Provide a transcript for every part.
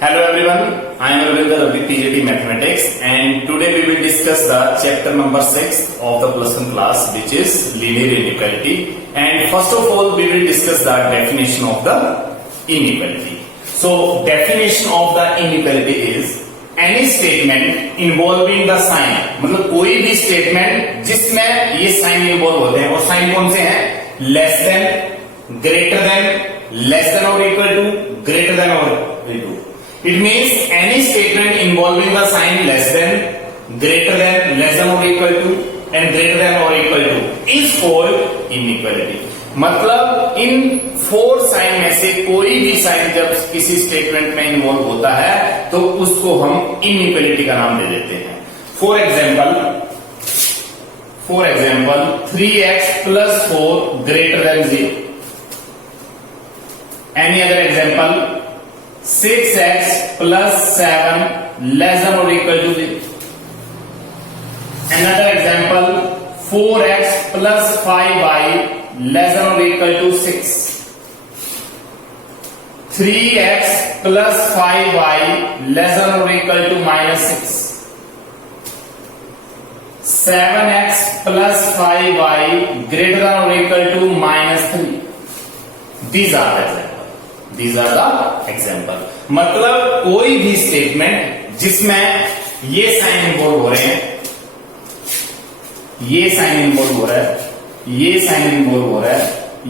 Hello everyone, I am Ravinder of PGT Mathematics and today we will discuss the chapter number 6 of the plus 1 class which is linear inequality, and first of all we will discuss the definition of the inequality. So definition of the inequality is any statement involving the sign, मतलब कोई भी statement जिसमें ये sign involve होते हैं, और sign कौन से हैं? Less than, greater than, less than और इक्वल टू, ग्रेटर देन और equal to. It means any statement involving the sign less than, greater than, less than or equal to, and greater than or equal to is called inequality. मतलब इन 4 sign में से कोई भी sign जब किसी statement में involve होता है तो उसको हम इनइक्वालिटी का नाम दे देते हैं. For example 3x plus 4 greater than 0. Any other example? 6x plus 7 less than or equal to 0. Another example, 4x plus 5y less than or equal to 6. 3x plus 5y less than or equal to minus 6. 7x plus 5y greater than or equal to minus 3. These are the example. मतलब कोई भी statement जिसमें ये sign involve हो रहे हैं, ये sign involve हो रहा है, ये साइन इन्वॉल्व हो रहा है,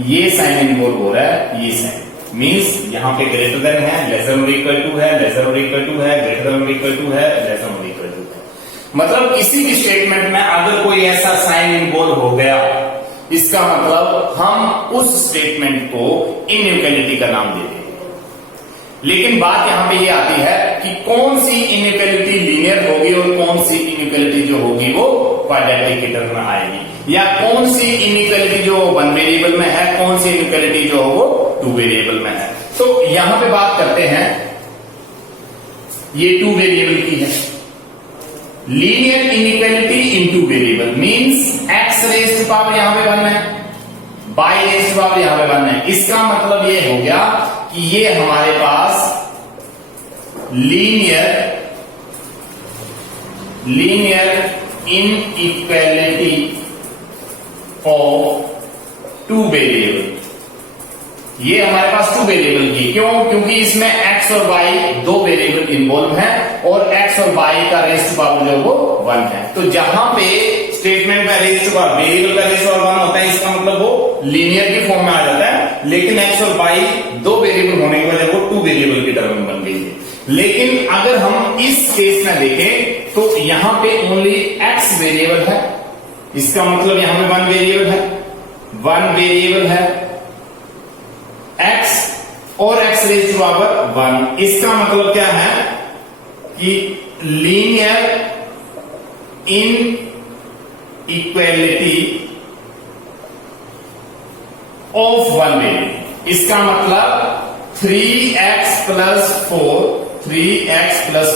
ये साइन इन्वॉल्व हो रहा है, ये साइन मींस यहां पे ग्रेटर देन है, लेस देन और इक्वल टू है, लेस देन और इक्वल टू है, ग्रेटर देन और इक्वल टू है, लेस देन और इक्वल टू है. मतलब किसी भी स्टेटमेंट में अगर कोई ऐसा साइन इन्वॉल्व हो गया, इसका मतलब हम उस स्टेटमेंट को इनइक्वालिटी का नाम देते हैं. लेकिन बात यहां पे ये आती है कि कौन सी इनइक्वालिटी लीनियर होगी और कौन सी इनइक्वालिटी जो होगी वो क्वाड्रेटिक के टर्म में आएगी, या कौन सी इनइक्वालिटी जो 1 वेरिएबल में है, कौन सी इनइक्वालिटी जो हो वो 2 वेरिएबल में है. तो यहां पे बात करते हैं, ये 2 वेरिएबल की है. Linear inequality in 2 variable means x raise to power यहां पे 1 है, y रेज़ टू पावर यहां पे 1 है. इसका मतलब ये हो गया कि ये हमारे पास लीनियर इनइक्वालिटी ऑफ 2 वेरिएबल. ये हमारे पास 2 वेरिएबल की, क्यों? क्योंकि इसमें x और y 2 वेरिएबल इन्वॉल्व हैं और x और y का रेज़ टू पावर जो वो 1 है. तो जहां पे स्टेटमेंट में रेज़ टू पावर वेरिएबल का रेज़ टू पावर 1 होता है, इसका मतलब वो लीनियर की फॉर्म में आ जाता है. लेकिन x और y 2 वेरिएबल होने की वजह वो 2 वेरिएबल की टर्म में बन गई है. लेकिन अगर हम इस केस में देखें तो यहां पे ओनली x वेरिएबल है, इसका मतलब यहां पे 1 वेरिएबल है, 1 वेरिएबल है x और x रेज़ टू पावर 1. इसका मतलब क्या है कि linear in equality of 1 variable. इसका मतलब 3x plus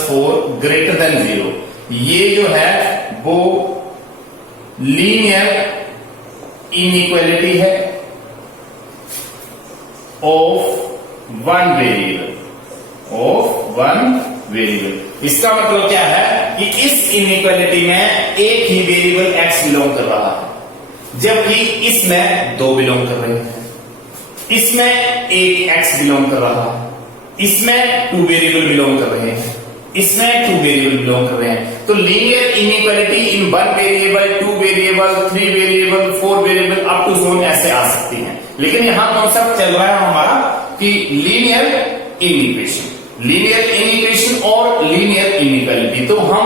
4 ग्रेटर देन 0. ये जो है वो लीनियर इनइक्वालिटी है ऑफ 1 वेरिएबल. इसका मतलब क्या है कि इस इनइक्वालिटी में एक ही वेरिएबल x बिलोंग कर रहा है, जबकि इसमें 2 बिलोंग कर रहे हैं. इसमें एक x बिलोंग कर रहा है, इसमें 2 वेरिएबल बिलोंग कर रहे हैं, इसमें 2 वेरिएबल बिलोंग कर रहे हैं. तो linear inequality in 1 variable, 2 variable, 3 variable, 4 variable up to zone ऐसे आ सकती हैं. लेकिन यहां कॉन्सेप्ट चल रहा है हमारा कि लीनियर इनइक्वेशन और लीनियर इनइक्वालिटी. तो हम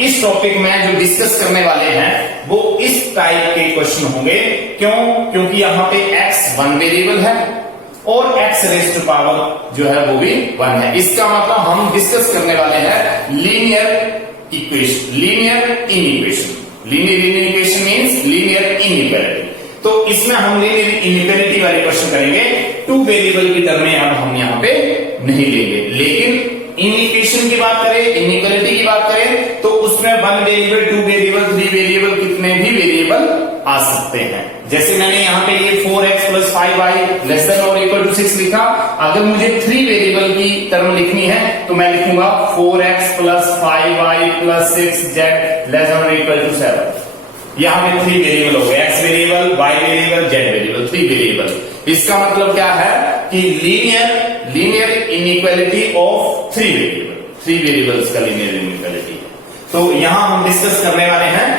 इस टॉपिक में जो डिस्कस करने वाले हैं वो इस टाइप के क्वेश्चन होंगे. क्यों? क्योंकि यहां पे x 1 वेरिएबल है और x रेज़ टू पावर जो है वो भी 1 है. इसका मतलब हम डिस्कस करने वाले हैं linear equation, linear inequation. Linear inequation means linear inequality. तो इसमें हम लीनियर इनइक्वालिटी वाले क्वेश्चन करेंगे. 2 वेरिएबल की टर्म में अब हम यहां पे नहीं लेंगे. लेकिन इनइक्वेशन की बात करें, इनइक्वालिटी की बात करें तो उसमें 1 वेरिएबल, 2 वेरिएबल, 3 वेरिएबल, कितने भी वेरिएबल आ सकते हैं. जैसे मैंने यहां पे ये 4x + 5y <= 6 लिखा। अगर मुझे 3 वेरिएबल की टर्म लिखनी है तो मैं लिखूंगा 4x + 5y + 6z <= 7। यहां पे 3 वेरिएबल हो गए, x variable, y variable, z variable, 3 variable. इसका मतलब क्या है कि linear inequality of 3 variable, 3 variables का लीनियर इनइक्वालिटी। तो यहां हम डिस्कस करने वाले हैं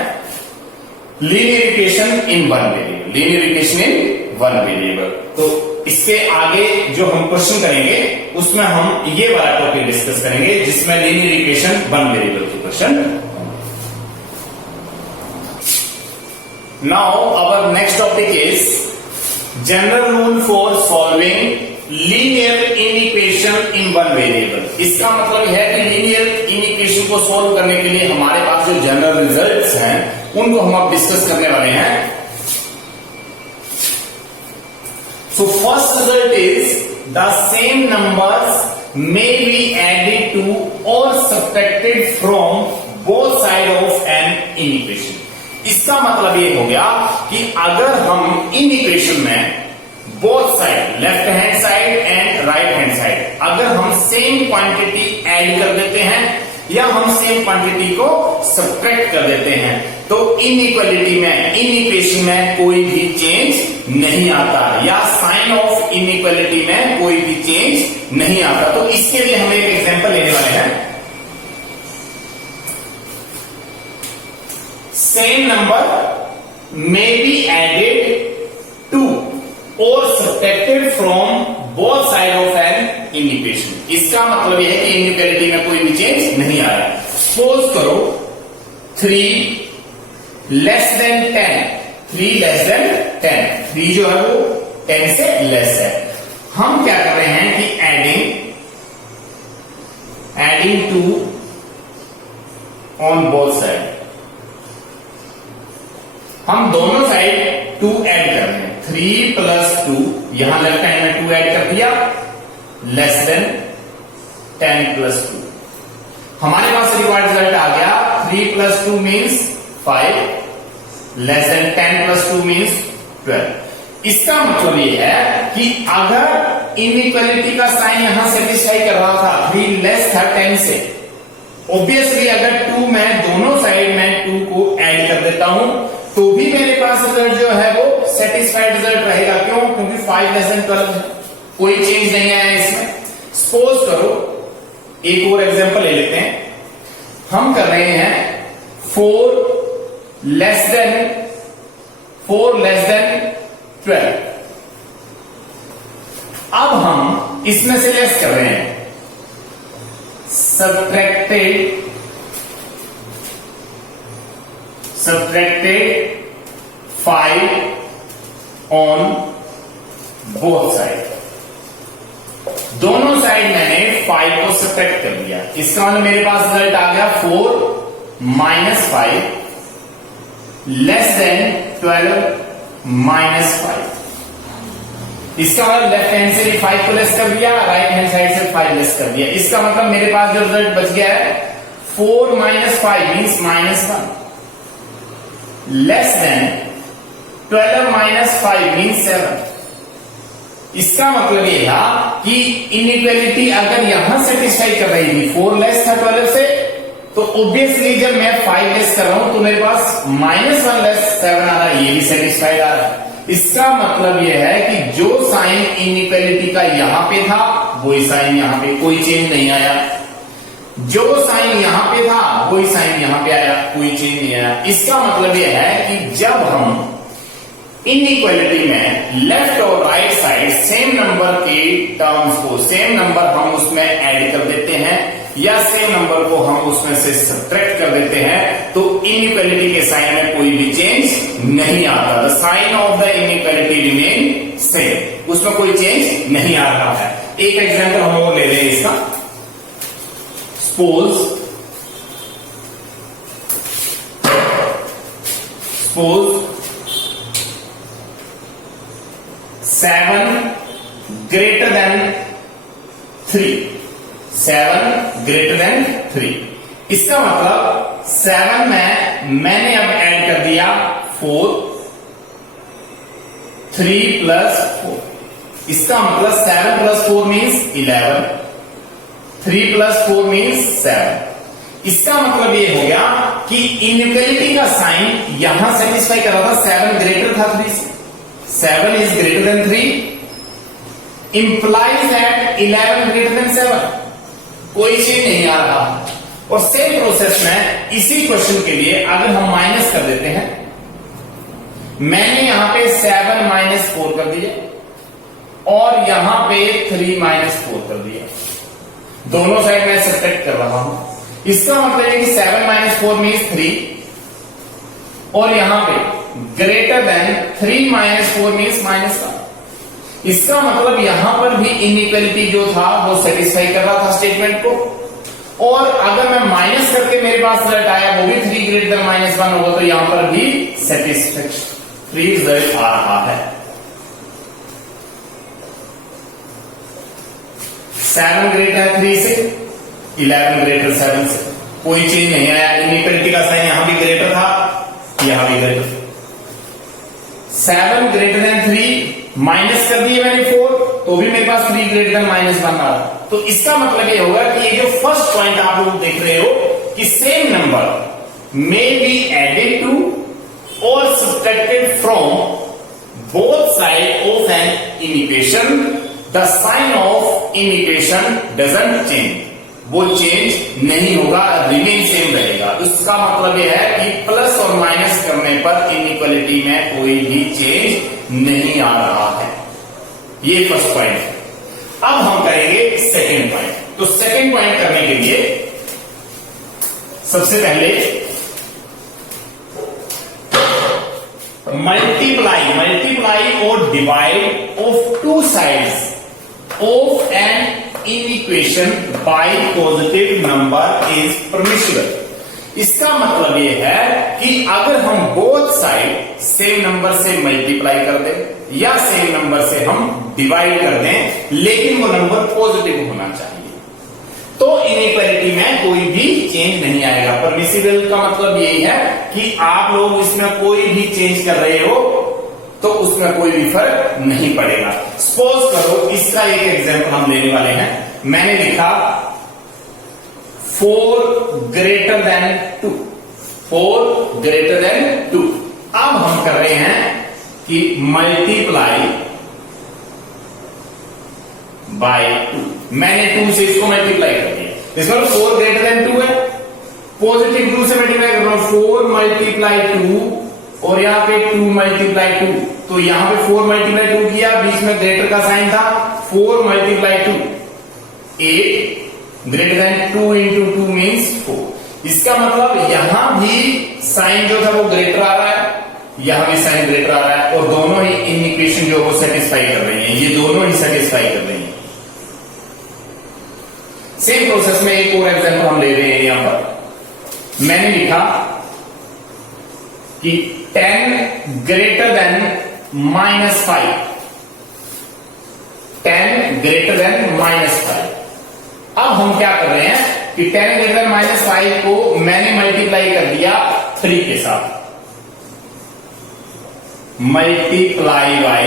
linear equation in one variable, linear equation in one variable. तो इसके आगे जो हम क्वेश्चन करेंगे उसमें हम ये वाला टॉपिक डिस्कस करेंगे जिसमें लीनियर इक्वेशन वन वेरिएबल के question. Now our next topic is general rule for solving linear inequation in one variable. इसका मतलब है कि लीनियर इनइक्वेशन को सॉल्व करने के लिए हमारे पास जो जनरल रिजल्ट्स हैं उनको हम अब डिस्कस करने वाले हैं। So first result is the same numbers may be added to और subtracted from both side of an inequation. इसका मतलब ये हो गया कि अगर हम इन इक्वेशन में both side, left hand side and right hand side, अगर हम सेम क्वांटिटी ऐड कर देते हैं या हम सेम क्वांटिटी को सब्ट्रैक्ट कर देते हैं तो इनइक्वालिटी में, इन इक्वेशन में कोई भी चेंज नहीं आता या साइन ऑफ इनइक्वालिटी में कोई भी चेंज नहीं आता। तो इसके लिए हम एक एग्जांपल लेने वाले हैं। Same number may be added to और subtracted from both side of an inequation. इसका मतलब यह है कि इनइक्वालिटी में कोई भी चेंज नहीं आ रहा। सपोज करो 3 लेस देन 10, 3 लेस देन 10, 3 जो है वो 10 से लेस है। हम क्या कर रहे हैं कि एडिंग 2 ऑन बोथ साइड, हम दोनों साइड 2 ऐड कर रहे हैं। 3 + 2, यहां लेफ्ट हैंड में 2 ऐड कर दिया, लेस देन 10 + 2। हमारे पास रिक्वायर्ड रिजल्ट आ गया 3 + 2 मीन्स 5, लेस देन 10 + 2 मीन्स 12। इसका मतलब ये है कि अगर इनइक्वालिटी का साइन यहां सेटिस्फाई कर रहा था, 3 लेस था 10 से, ऑब्वियसली अगर 2 में दोनों साइड में 2 को ऐड कर देता हूं तो भी मेरे पास रिजल्ट जो है वो सेटिस्फाइड रिजल्ट रहेगा। क्यों? क्योंकि 5 लेस देन 12 है, कोई चेंज नहीं आया इसमें। सपोज करो एक और एग्जांपल ले लेते हैं। हम कर रहे हैं 4 लेस देन 12। अब हम इसमें से लेस कर रहे हैं, सब्ट्रैक्टेड 5 ऑन बोथ साइड। दोनों साइड मैंने 5 को सब्ट्रैक्ट कर दिया। इसका मतलब मेरे पास रिजल्ट आ गया 4 - 5 लेस देन 12 -5। इसका मतलब लेफ्ट हैंड से 5 को लेस कर दिया, राइट हैंड साइड से 5 लेस कर दिया। इसका मतलब मेरे पास जो रिजल्ट बच गया है 4 - 5 मीन्स -1 लेस देन 12 - 5 मीन्स 7। इसका मतलब यह था कि इनइक्वालिटी अगर यहां सेटिस्फाई कर रही थी, 4 लेस था 12 से, तो ऑब्वियसली जब मैं 5 लेस कर रहा हूं तो मेरे पास -1 लेस 7 आ रहा है, ये भी सेटिस्फाइड आ रहा है। इसका मतलब यह है कि जो साइन इनइक्वालिटी का यहां पे था वही साइन यहां पे, कोई चेंज नहीं आया। जो साइन यहां पे था वही साइन यहां पे आया, कोई चेंज नहीं आया। इसका मतलब यह है कि जब हम इनइक्वालिटी में लेफ्ट और राइट साइड सेम नंबर के टर्म्स को, सेम नंबर हम उसमें ऐड कर देते हैं या सेम नंबर को हम उसमें से सब्ट्रैक्ट कर देते हैं तो इनइक्वालिटी के साइन में कोई भी चेंज नहीं आता। The sign of the inequality remain same, उसमें कोई चेंज नहीं आ रहा है। एक एग्जांपल हम और ले रहे हैं इसका। Suppose 7 greater than 3, 7 greater than 3। इसका मतलब 7 में मैंने अब ऐड कर दिया 4 3 प्लस 4, इसका मतलब 7 प्लस 4 मीन्स 11, 3 प्लस 4 मीन्स 7। इसका मतलब ये हो गया कि इनइक्वालिटी का साइन यहां सेटिस्फाई कर रहा था, 7 ग्रेटर था 3 से, 7 is greater than 3 implies that 11 greater than 7, कोई चीज नहीं आ रहा। और सेम प्रोसेस में इसी क्वेश्चन के लिए अगर हम माइनस कर देते हैं, मैंने यहां पे 7 माइनस 4 कर दिया और यहां पे 3 माइनस 4 कर दिया, दोनों साइड में सब्ट्रैक्ट कर रहा हूं। इसका मतलब है कि 7 माइनस 4 मीन्स 3 और यहां पे ग्रेटर देन 3 माइनस 4 मीन्स -1। इसका मतलब यहां पर भी इनइक्वालिटी जो था वो सेटिस्फाई कर रहा था स्टेटमेंट को, और अगर मैं माइनस करके मेरे पास रिजल्ट आया वो भी 3 ग्रेटर देन -1 होगा, तो यहां पर भी सेटिस्फैक्टरी रिजल्ट आ रहा है। 7 ग्रेटर 3 से, 11 ग्रेटर 7 से, कोई चेंज नहीं आया। इनइक्वालिटी का साइन यहां भी ग्रेटर था, यहां भी ग्रेटर। 7 ग्रेटर देन 3 माइनस कर दिए मैंने 4, तो भी मेरे पास 3 ग्रेटर देन -1 आ रहा। तो इसका मतलब ये होगा कि ये जो फर्स्ट पॉइंट आप लोग देख रहे हो कि same number may be added to और subtracted from both side of an equation, the sign of equation doesn't change, वो चेंज नहीं होगा, रिमेन सेम रहेगा। इसका मतलब यह है कि प्लस और माइनस करने पर इनइक्वालिटी में कोई भी चेंज नहीं आ रहा है। ये फर्स्ट पॉइंट है। अब हम करेंगे सेकंड पॉइंट। तो सेकंड पॉइंट करने के लिए सबसे पहले मल्टीप्लाई और divide of two sides of an inequation by positive number is permissible। इसका मतलब यह है कि अगर हम बोथ साइड सेम नंबर से मल्टीप्लाई कर दें या सेम नंबर से हम डिवाइड कर दें, लेकिन वो नंबर पॉजिटिव होना चाहिए, तो इनइक्वालिटी में कोई भी चेंज नहीं आएगा। परमिसिबल का मतलब यही है कि आप लोग इसमें कोई भी चेंज कर रहे हो तो उसमें कोई भी फर्क नहीं पड़ेगा। सपोज करो, इसका एक एग्जांपल हम लेने वाले हैं। मैंने लिखा 4 ग्रेटर देन 2, 4 ग्रेटर देन 2। अब हम कर रहे हैं कि मल्टीप्लाई बाय 2। मैंने 2 से इसको मल्टीप्लाई कर दिया, इसमें 4 ग्रेटर देन 2 है, पॉजिटिव 2 से मल्टीप्लाई कर रहा हूं, 4 मल्टीप्लाई 2 और यहां पे 2 मल्टीप्लाई 2, तो यहां पे 4 मल्टीप्लाई 2 किया, बीच में ग्रेटर का साइन था, 4 multiply 2 8 greater than 2 into 2 means 4। इसका मतलब यहां भी साइन जो था वो ग्रेटर आ रहा है, यहां भी साइन ग्रेटर आ रहा है, और दोनों ही इन इक्वेशन जो वो सेटिस्फाई कर रही है, ये दोनों ही सेटिस्फाई कर रही है। सेम प्रोसेस में एक और एग्जांपल हम ले रहे हैं। यहां पर मैंने लिखा कि 10 ग्रेटर देन -5, 10 ग्रेटर देन -5। अब हम क्या कर रहे हैं कि 10 ग्रेटर देन -5 को मैंने मल्टीप्लाई कर दिया 3 के साथ, मल्टीप्लाई बाय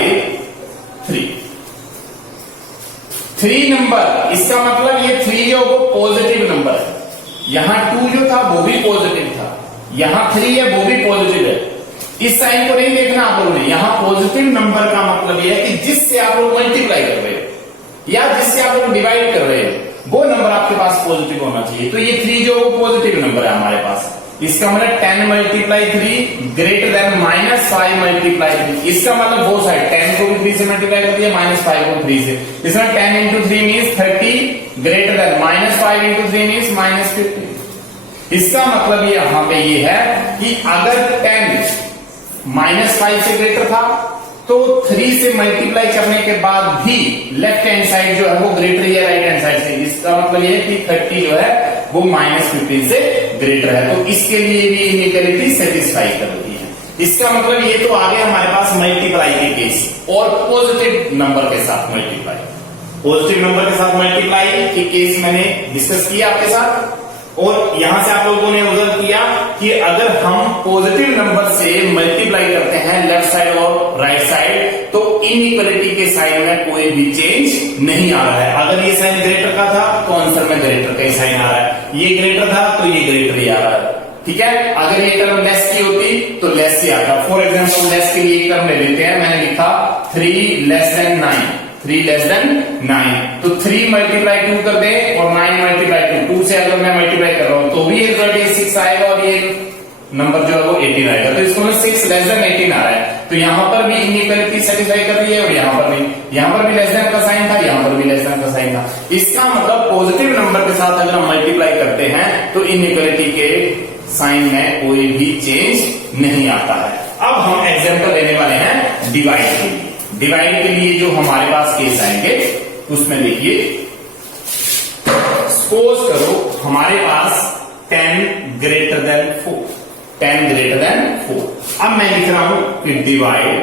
3 नंबर। इसका मतलब ये 3 जो वो पॉजिटिव नंबर है, यहां 2 जो था वो भी पॉजिटिव था, यहां 3 है वो भी पॉजिटिव है। इस साइन को नहीं देखना आप लोगों ने, यहां पॉजिटिव नंबर का मतलब यह है कि जिससे आप लोग मल्टीप्लाई कर रहे हो या जिससे आप लोग डिवाइड कर रहे हो वो नंबर आपके पास पॉजिटिव होना चाहिए। तो ये 3 जो वो पॉजिटिव नंबर है हमारे पास। इसका मतलब 10 मल्टीप्लाई 3 ग्रेटर देन -5 मल्टीप्लाई 3। इसका मतलब वो साइड 10 को भी 3 से मल्टीप्लाई कर दिया, -5 को 3 से। इसमें 10 into 3 means 30 greater than -5 into 3 means -50। इसका मतलब यहां पे ये है कि अगर 10 -5 से ग्रेटर था तो 3 से मल्टीप्लाई करने के बाद भी लेफ्ट हैंड साइड जो है वो ग्रेटर है राइट हैंड साइड से। इसका मतलब ये है कि 30 जो है वो -15 से ग्रेटर है, तो इसके लिए भी इनइक्वालिटी सेटिस्फाई कर रही है। इसका मतलब ये तो आगे हमारे पास मल्टीप्लाई के केस और पॉजिटिव नंबर के साथ मल्टीप्लाई, पॉजिटिव नंबर के साथ मल्टीप्लाई के केस मैंने डिस्कस किया आपके साथ। और यहां से आप लोगों ने ऑब्जर्व किया कि अगर हम पॉजिटिव नंबर से मल्टीप्लाई करते हैं लेफ्ट साइड और राइट साइड, तो इनइक्वालिटी के साइन में कोई भी चेंज नहीं आ रहा है। अगर ये साइन ग्रेटर का था तो आंसर में ग्रेटर का ही साइन आ रहा है, ये ग्रेटर था तो ये ग्रेटर ही आ रहा है। ठीक है, अगर ये टर्म लेस की होती तो लेस ही आता। फॉर एग्जाम्पल लेस के लिए एक टर्म ले लेते हैं, मैंने लिखा 3 लेस देन 9, 3 लेस देन 9, तो 3 मल्टीप्लाई 2 कर दे और 9 मल्टीप्लाई 2 से अगर मैं मल्टीप्लाई कर रहा हूं तो भी रिजल्ट 6 आएगा और ये नंबर जो है वो 18 आएगा। तो इसको 6 लेस देन 18 आ रहा है, तो यहां पर भी इनइक्वालिटी सेटिस्फाई कर रही है और यहां पर भी लेस देन का साइन था, यहां पर भी लेस देन का साइन था। इसका मतलब पॉजिटिव नंबर के साथ अगर हम मल्टीप्लाई करते हैं तो इनइक्वालिटी के साइन में कोई भी चेंज नहीं आता है। अब हम एग्जांपल लेने वाले हैं डिवाइड के लिए। डिवाइड के लिए जो हमारे पास केस आएंगे उसमें देखिए, सपोज करो हमारे पास 10 ग्रेटर देन 4, 10 ग्रेटर देन 4। अब मैं लिख रहा हूं कि डिवाइड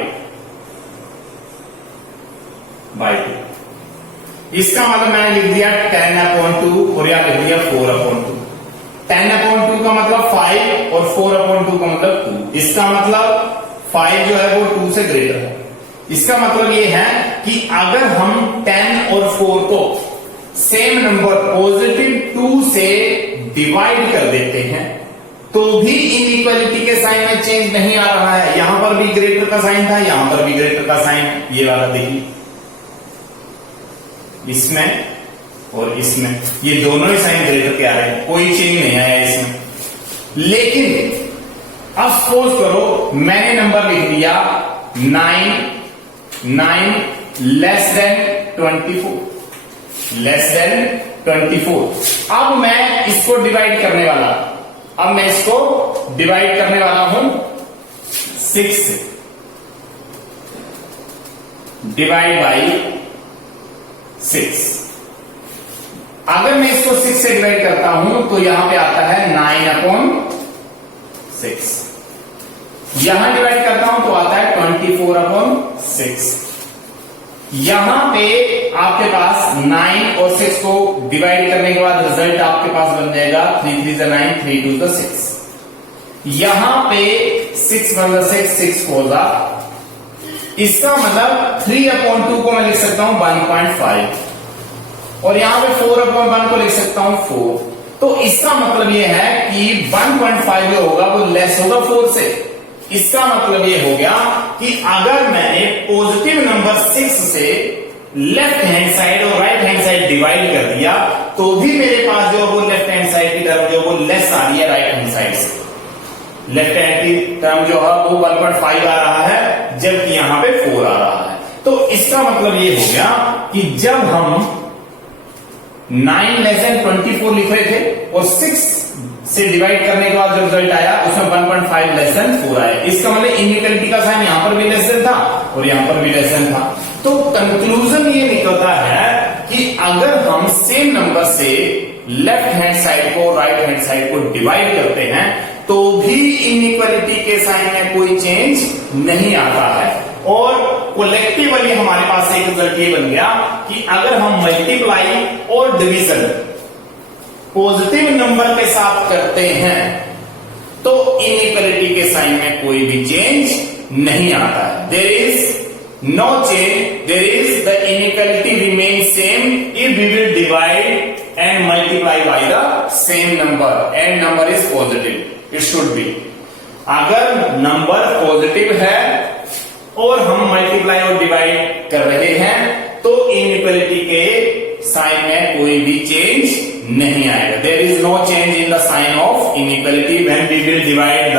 बाय 2। इसका मतलब मैंने लिख दिया 10/2 और या लिख दिया 4/2। 10/2 का मतलब 5 और 4/2 का मतलब 2। इसका मतलब 5 जो है वो 2 से ग्रेटर है। इसका मतलब ये है कि अगर हम 10 और 4 को सेम नंबर पॉजिटिव 2 से डिवाइड कर देते हैं तो भी इनइक्वालिटी के साइन में चेंज नहीं आ रहा है। यहां पर भी ग्रेटर का साइन था, यहां पर भी ग्रेटर का साइन है, ये वाला देखिए, इसमें और इसमें ये दोनों ही साइन ग्रेटर के आ रहे हैं, कोई चेंज नहीं आया इसमें। लेकिन अब सपोज करो मैंने नंबर लिख दिया 9 लेस देन 24, लेस देन 24। अब मैं इसको डिवाइड करने वाला, अब मैं इसको डिवाइड करने वाला हूं 6 से, डिवाइड बाई 6। अगर मैं इसको 6 से डिवाइड करता हूं तो यहां पे आता है 9/6। यहां डिवाइड करता हूं तो आता है 24/6। यहां पे आपके पास 9 और 6 को डिवाइड करने के बाद रिजल्ट आपके पास बन जाएगा 3 3 9, 3 2 6। यहां पे 6 1 6, 6 4। इसका मतलब 3/2 को मैं लिख सकता हूं 1.5 और यहां पे 4/1 को लिख सकता हूं 4। तो इसका मतलब यह है कि 1.5 जो होगा वो लेस होगा 4 से। इसका मतलब ये हो गया कि अगर मैंने पॉजिटिव नंबर 6 से लेफ्ट हैंड साइड और राइट हैंड साइड डिवाइड कर दिया तो भी मेरे पास जो वो लेफ्ट हैंड साइड की टर्म जो वो लेस आ रही है राइट हैंड साइड से। लेफ्ट हैंड की टर्म जो है वो 1.5 आ रहा है जबकि यहां पे 4 आ रहा है। तो इसका मतलब ये हो गया कि जब हम 9 लेस देन 24 लिख रहे थे और 6 से डिवाइड करने के बाद जो रिजल्ट आया उसमें 1.5 लेस देन 4 आया। इसका मतलब इनइक्वालिटी का साइन यहां पर भी लेस देन था और यहां पर भी लेस देन था। तो कंक्लूजन ये निकलता है कि अगर हम सेम नंबर से लेफ्ट हैंड साइड को राइट हैंड साइड को डिवाइड करते हैं तो भी इनइक्वालिटी के साइन में कोई चेंज नहीं आता है। और कलेक्टिवली हमारे पास एक रिजल्ट ये बन गया कि अगर हम मल्टीप्लाई और डिवीजन पॉजिटिव नंबर के साथ करते हैं तो इनइक्वालिटी के साइन में कोई भी चेंज नहीं आता है। There is no change, there is the inequality remain same if we will divide and multiply by the same number and number is positive, it should be. अगर नंबर पॉजिटिव है और हम मल्टीप्लाई और divide कर रहे हैं तो inequality के साइन में कोई भी चेंज नहीं आएगा। There is no change in the sign of inequality when we will divide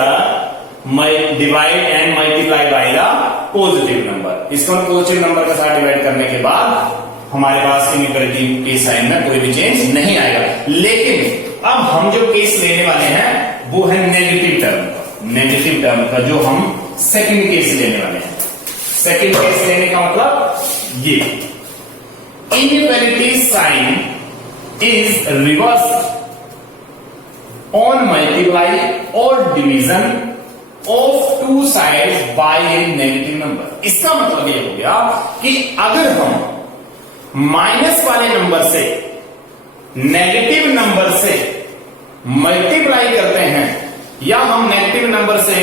and multiply by the positive number. इसको पॉजिटिव नंबर के साथ डिवाइड करने के बाद हमारे पास इनइक्वालिटी के साइन में कोई भी चेंज नहीं आएगा। लेकिन अब हम जो केस लेने वाले हैं वो है नेगेटिव टर्म का। नेगेटिव टर्म का जो हम सेकंड केस लेने वाले हैं। सेकंड केस लेने का मतलब ये, inequality sign is reversed on multiply or division of two sides by a negative number। इसका मतलब ये हो गया कि अगर हम माइनस वाले नंबर से नेगेटिव नंबर से मल्टीप्लाई करते हैं या हम नेगेटिव नंबर से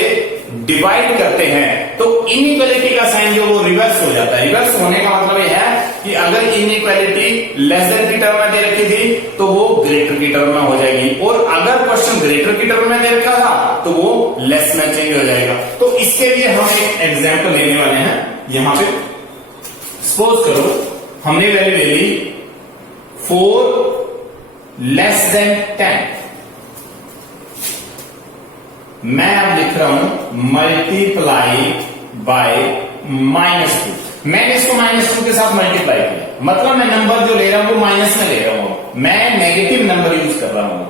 डिवाइड करते हैं तो इनइक्वालिटी का साइन जो वो रिवर्स हो जाता है। रिवर्स होने का मतलब यह है कि अगर इनइक्वालिटी लेस देन की टर्म में दे रखी थी तो वो ग्रेटर की टर्म में हो जाएगी, और अगर क्वेश्चन ग्रेटर की टर्म में दे रखा था तो वो लेस में चेंज हो जाएगा। तो इसके लिए हम एक एग्जांपल लेने वाले हैं। यहां पे सपोज करो हमने वैल्यू ले ली 4 लेस देन 10। मैं अब लिख रहा हूं मल्टीप्लाई बाय -2। मैंने इसको -2 के साथ मल्टीप्लाई किया, मतलब मैं नंबर जो ले रहा हूं वो माइनस में ले रहा हूं, मैं नेगेटिव नंबर यूज कर रहा हूं।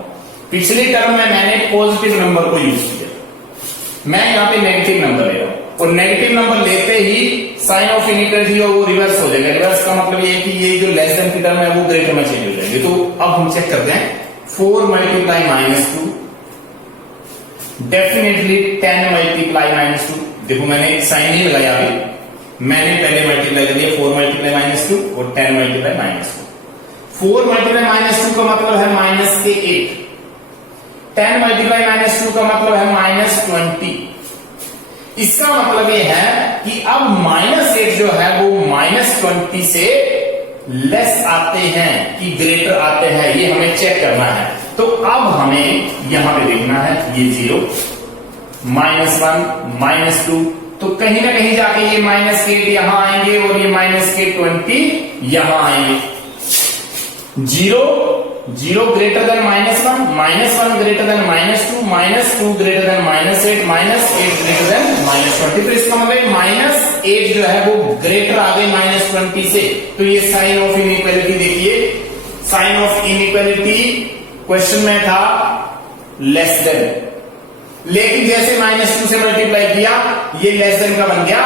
पिछली टर्म में मैंने पॉजिटिव नंबर को यूज किया, मैं यहां पे नेगेटिव नंबर ले रहा हूं, और नेगेटिव नंबर लेते ही साइन ऑफ इनइक्वालिटी वो रिवर्स हो जाएगा। रिवर्स का मतलब ये कि ये जो लेस देन की टर्म है वो ग्रेटर में चेंज हो जाएगी। तो अब हम चेक करते हैं 4 मल्टीप्लाई -2 डेफिनेटली 10 मल्टीप्लाई -2। देखो मैंने साइन नहीं लगाया अभी, मैंने पहले मल्टीप्लाई कर दिया 4 मल्टीप्लाई -2 और 10 मल्टीप्लाई -2। 4 मल्टीप्लाई -2 का मतलब है -8। 10 मल्टीप्लाई -2 का मतलब है -20। इसका मतलब यह है कि अब -8 जो है वो -20 से लेस आते हैं कि ग्रेटर आते हैं, ये हमें चेक करना है। तो अब हमें यहां पे देखना है ये 0 -1 -2, तो कहीं ना कहीं जाके ये -8 यहां आएंगे और ये -20 यहां आएंगे। 0 greater than -1, -1 greater than -2, -2 greater than -8, -8 greater than -20। तो इसका मतलब -8 जो है वो ग्रेटर आ गए -20 से। तो ये साइन ऑफ इनइक्वालिटी देखिए, साइन ऑफ इनइक्वालिटी क्वेश्चन में था लेस देन, लेकिन जैसे -2 से मल्टीप्लाई किया ये लेस देन का बन गया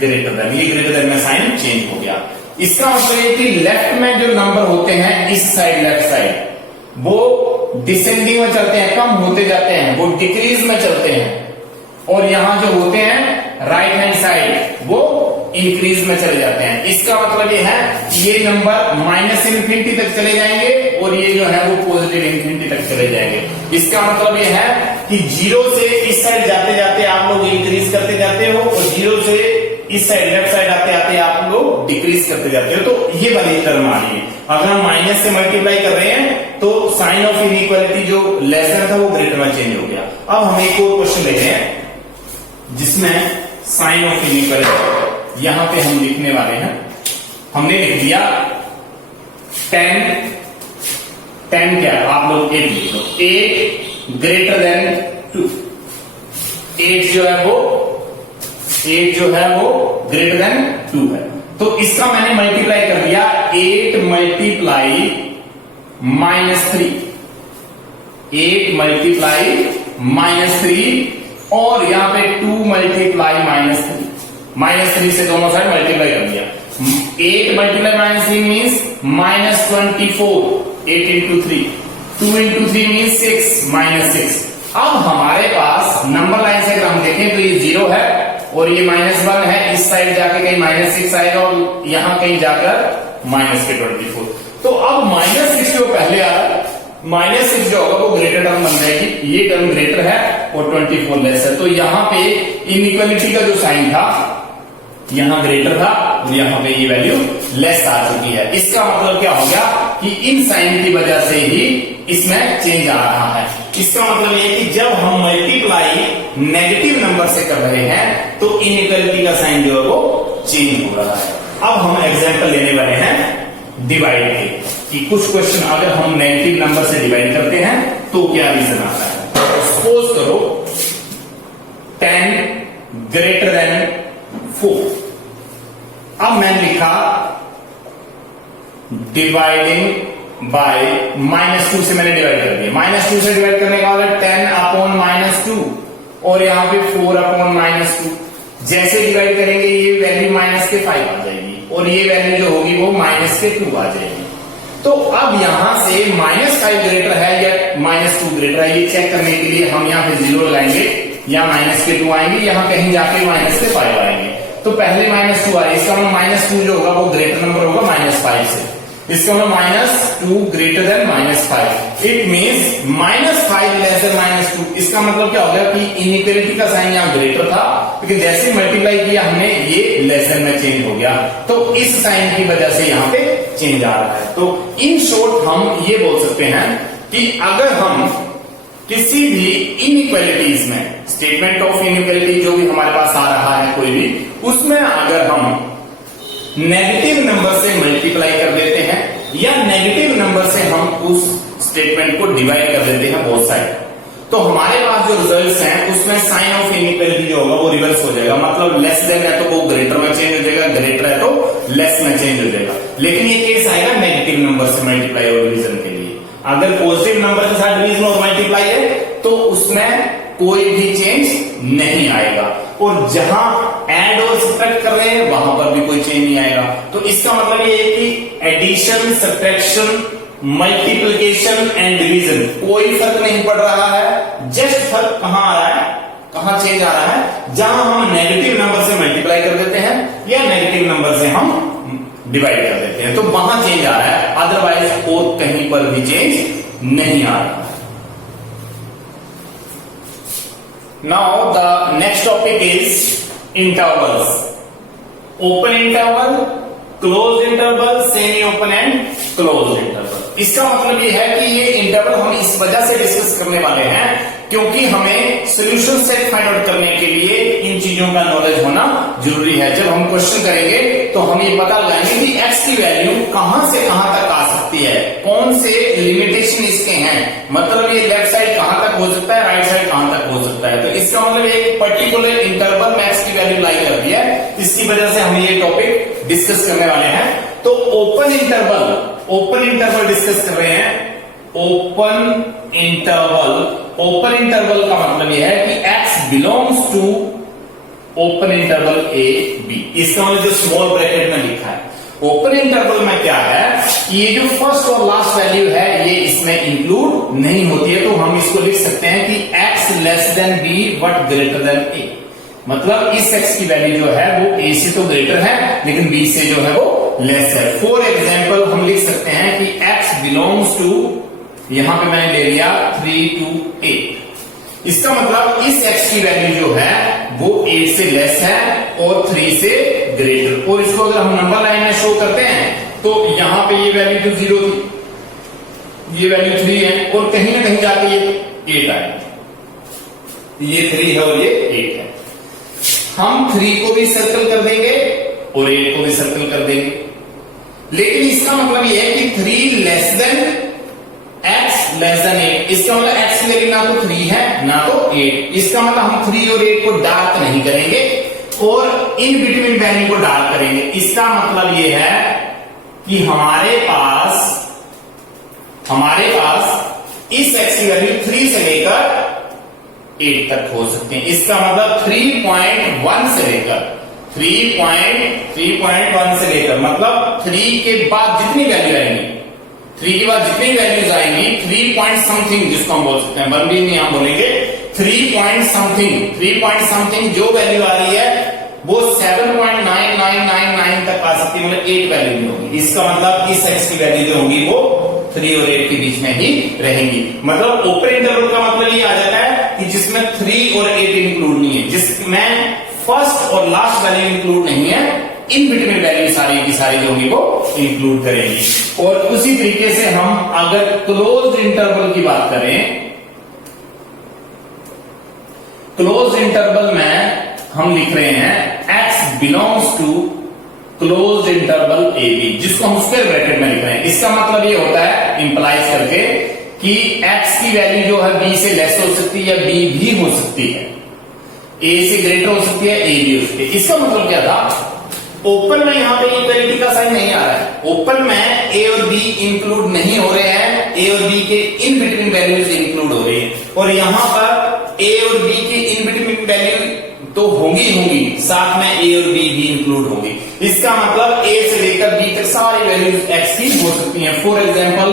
ग्रेटर देन, ये ग्रेटर देन में साइन चेंज हो गया। इसका मतलब है कि लेफ्ट में जो नंबर होते हैं इस साइड, लेफ्ट साइड, वो डिसेंडिंग में चलते हैं, कम होते जाते हैं, वो डिक्रीज में चलते हैं, और यहां जो होते हैं राइट हैंड साइड वो इंक्रीज में चले जाते हैं। इसका मतलब ये है कि ये नंबर -इन्फिनिटी तक चले जाएंगे और ये जो है वो पॉजिटिव इन्फिनिटी तक चले जाएंगे। इसका मतलब ये है कि 0 से इस साइड जाते जाते आप लोग इंक्रीज करते जाते हो, और 0 से इस साइड लेफ्ट साइड आते आते आप लोग डिक्रीज करते जाते हो। तो ये वाली टर्म आ रही है। अगर हम माइनस से मल्टीप्लाई कर रहे हैं तो साइन ऑफ इनइक्वालिटी जो लेसर था वो ग्रेटर में चेंज हो गया। अब हम एक और क्वेश्चन लेते हैं जिसमें साइन ऑफ इनइक्वालिटी यहां पे हम लिखने वाले हैं। हमने लिख दिया 10 क्या, आप लोग 8 लिख लो, 8 ग्रेटर देन 2। 8 जो है वो ग्रेटर देन 2 है। तो इसका मैंने मल्टीप्लाई कर दिया 8 मल्टीप्लाई -3, 8 मल्टीप्लाई -3, और यहां पे 2 मल्टीप्लाई -3 से दोनों साइड मल्टीप्लाई कर दिया। 8 multiply -3 means -24, 8 into 3, 2 into 3 means 6, अब हमारे पास नंबर लाइन से अगर हम देखें तो ये 0 है और ये -1 है, इस साइड जाके कहीं -6 आएगा और यहां कहीं जाकर -24। तो अब -6 जो पहले आ रहा है, -6 जो होगा वो ग्रेटर टर्म बन जाएगी, ये टर्म ग्रेटर है और 24 लेस है। तो यहां पे इनइक्वालिटी का जो साइन था यहां ग्रेटर था और यहां पे ये वैल्यू लेस आ चुकी है। इसका मतलब क्या हो गया कि इन साइन की वजह से ही इसमें चेंज आ रहा है। इसका मतलब ये कि जब हम मल्टीप्लाई नेगेटिव नंबर से कर रहे हैं तो इनइक्वालिटी का साइन जो है वो चेंज हो रहा है। अब हम एग्जांपल लेने वाले हैं डिवाइड के, कि कुछ क्वेश्चन अगर हम नेगेटिव नंबर से डिवाइड करते हैं तो क्या रीजन आता है। सपोज करो 10 ग्रेटर देन 4। अब मैंने लिखा डिवाइडिंग बाय -2 से मैंने डिवाइड कर दिया। -2 से डिवाइड करने का मतलब 10 अपॉन -2 और यहां पे 4 अपॉन -2। जैसे डिवाइड करेंगे ये वैल्यू -5 आ जाएगी और ये वैल्यू जो होगी वो -2 आ जाएगी। तो अब यहां से -5 ग्रेटर है या -2 ग्रेटर है ये चेक करने के लिए हम यहां पे 0 लगाएंगे या -2 आएंगे, यहां कहीं जाके -5 आएंगे। तो पहले -2 आ रही है, इसका मतलब -2 जो होगा वो ग्रेटर नंबर होगा -5 से। इसका मतलब -2 greater than -5। It means -5 less than -2। इसका मतलब क्या हो गया कि इनइक्वालिटी का साइन यहां ग्रेटर था, लेकिन जैसे मल्टीप्लाई किया हमने ये लेस देन में चेंज हो गया, तो इस साइन की वजह से यहां पे चेंज आ रहा है। तो इन शॉर्ट हम ये बोल सकते हैं कि अगर हम किसी भी इनइक्वालिटीज में, स्टेटमेंट ऑफ इनइक्वालिटी जो भी हमारे पास आ रहा है कोई भी, उसमें अगर हम नेगेटिव नंबर से मल्टीप्लाई कर देते हैं या नेगेटिव नंबर से हम उस स्टेटमेंट को डिवाइड कर देते हैं बोथ साइड, तो हमारे पास जो रिजल्ट्स हैं उसमें साइन ऑफ इनइक्वालिटी जो होगा वो रिवर्स हो जाएगा। मतलब लेस देन है तो वो ग्रेटर में चेंज हो जाएगा, ग्रेटर है तो लेस में चेंज हो जाएगा। लेकिन ये केस आएगा नेगेटिव नंबर से मल्टीप्लाई और डिवीजन के लिए। अगर पॉजिटिव नंबर के साथ डिवीजन और मल्टीप्लाई है तो उसमें कोई भी चेंज नहीं आएगा, और जहां ऐड और सब्ट्रैक्ट कर रहे हैं वहां पर भी कोई चेंज नहीं आएगा। तो इसका मतलब ये है कि addition, subtraction, multiplication and division कोई फर्क नहीं पड़ रहा है। जस्ट फर्क कहां आ रहा है, कहां चेंज आ रहा है, जहां हम नेगेटिव नंबर से मल्टीप्लाई कर देते हैं या नेगेटिव नंबर से हम डिवाइड कर देते हैं, तो वहां चेंज आ रहा है। अदरवाइज और कहीं पर भी चेंज नहीं आ रहा है। Now the next topic is intervals. Open interval, closed interval, semi open and closed interval. इसका मतलब ये है कि ये इंटरवल हम इस वजह से डिस्कस करने वाले हैं क्योंकि हमें सॉल्यूशन सेट फाइंड आउट करने के लिए इन चीजों का नॉलेज होना जरूरी है। जब हम क्वेश्चन करेंगे तो हम ये पता लगाएंगे कि x की वैल्यू कहां से कहां तक आ सकती है, कौन से लिमिटेशन इसके हैं, मतलब ये लेफ्ट साइड कहां तक हो सकता है, राइट साइड कहां तक हो सकता है। तो इसका मतलब एक पर्टिकुलर इंटरवल में x की वैल्यू लाई करती है, इसकी वजह से हम ये टॉपिक डिस्कस करने वाले हैं। तो ओपन इंटरवल डिस्कस कर रहे हैं। ओपन इंटरवल का मतलब यह है कि x belongs to open interval A B. इसका मतलब जो स्मॉल ब्रैकेट में लिखा है ओपन इंटरवल में क्या है कि ये जो फर्स्ट और लास्ट वैल्यू है ये इसमें इंक्लूड नहीं होती है, तो हम इसको लिख सकते हैं कि x less than b but greater than a। मतलब इस x की वैल्यू जो है वो a से तो ग्रेटर है लेकिन b से जो है वो लेस है। फॉर एग्जाम्पल हम लिख सकते हैं कि x बिलोंग्स टू, यहां पे मैंने ले लिया 3 to 8। इसका मतलब इस x की वैल्यू जो है वो 8 से लेस है और 3 से ग्रेटर। और इसको अगर हम नंबर लाइन में शो करते हैं तो यहां पे ये वैल्यू तो 0 थी, ये वैल्यू 3 है और कहीं ना कहीं जाके ये 8 आए, ये 3 है और ये 8 है। हम 3 को भी सर्कल कर देंगे और 8 को भी सर्कल कर देंगे, लेकिन इसका मतलब ये है कि 3 less than x less then 8। इसका मतलब x की वैल्यू ना तो 3 है ना तो 8। इसका मतलब हम 3 और 8 को डार्क नहीं करेंगे और इन बिटवीन वैल्यू को डार्क करेंगे। इसका मतलब ये है कि हमारे पास इस x की वैल्यू 3 से लेकर 8 तक हो सकते हैं। इसका मतलब 3.1 से लेकर 3.1 से लेकर मतलब 3 के बाद जितनी वैल्यू आएंगी, 3 के बाद जितनी वैल्यूज आएंगी 3 पॉइंट समथिंग, जिसको हम बोल सकते हैं 1 भी नहीं हम बोलेंगे, 3 पॉइंट समथिंग जो वैल्यू आ रही है वो 7.9999 तक आ सकती है, मतलब 8 वैल्यू नहीं होगी। इसका मतलब इस x की वैल्यू जो होगी वो 3 और 8 के बीच में ही रहेंगी। मतलब ओपन इंटरवल का मतलब ये आ जाता है कि जिसमें 3 और 8 इंक्लूड नहीं है, जिसमें फर्स्ट और लास्ट वैल्यू इंक्लूड नहीं है, इन बिटवीन वैल्यू सारी की सारी जो होगी वो इंक्लूड करेंगी। और उसी तरीके से हम अगर क्लोज्ड इंटरवल की बात करें, क्लोज्ड इंटरवल में हम लिख रहे हैं x belongs to closed interval A B, जिसको हम स्क्वायर ब्रैकेट में लिख रहे हैं। इसका मतलब ये होता है इंप्लाइज करके कि x की वैल्यू जो है b से लेस हो सकती है या b भी हो सकती है, a से ग्रेटर हो सकती है, a भी हो सकती है। इसका मतलब क्या था, ओपन में यहां पे इक्वालिटी का साइन नहीं आ रहा है, ओपन में a और b इंक्लूड नहीं हो रहे हैं, a और b के इन बिटवीन वैल्यूज इंक्लूड हो रही है, और यहां पर a और b के इन बिटवीन वैल्यू तो होंगी साथ में a और b भी इंक्लूड होंगी। इसका मतलब a से लेकर b तक सारी वैल्यूज x की हो सकती हैं। फॉर एग्जांपल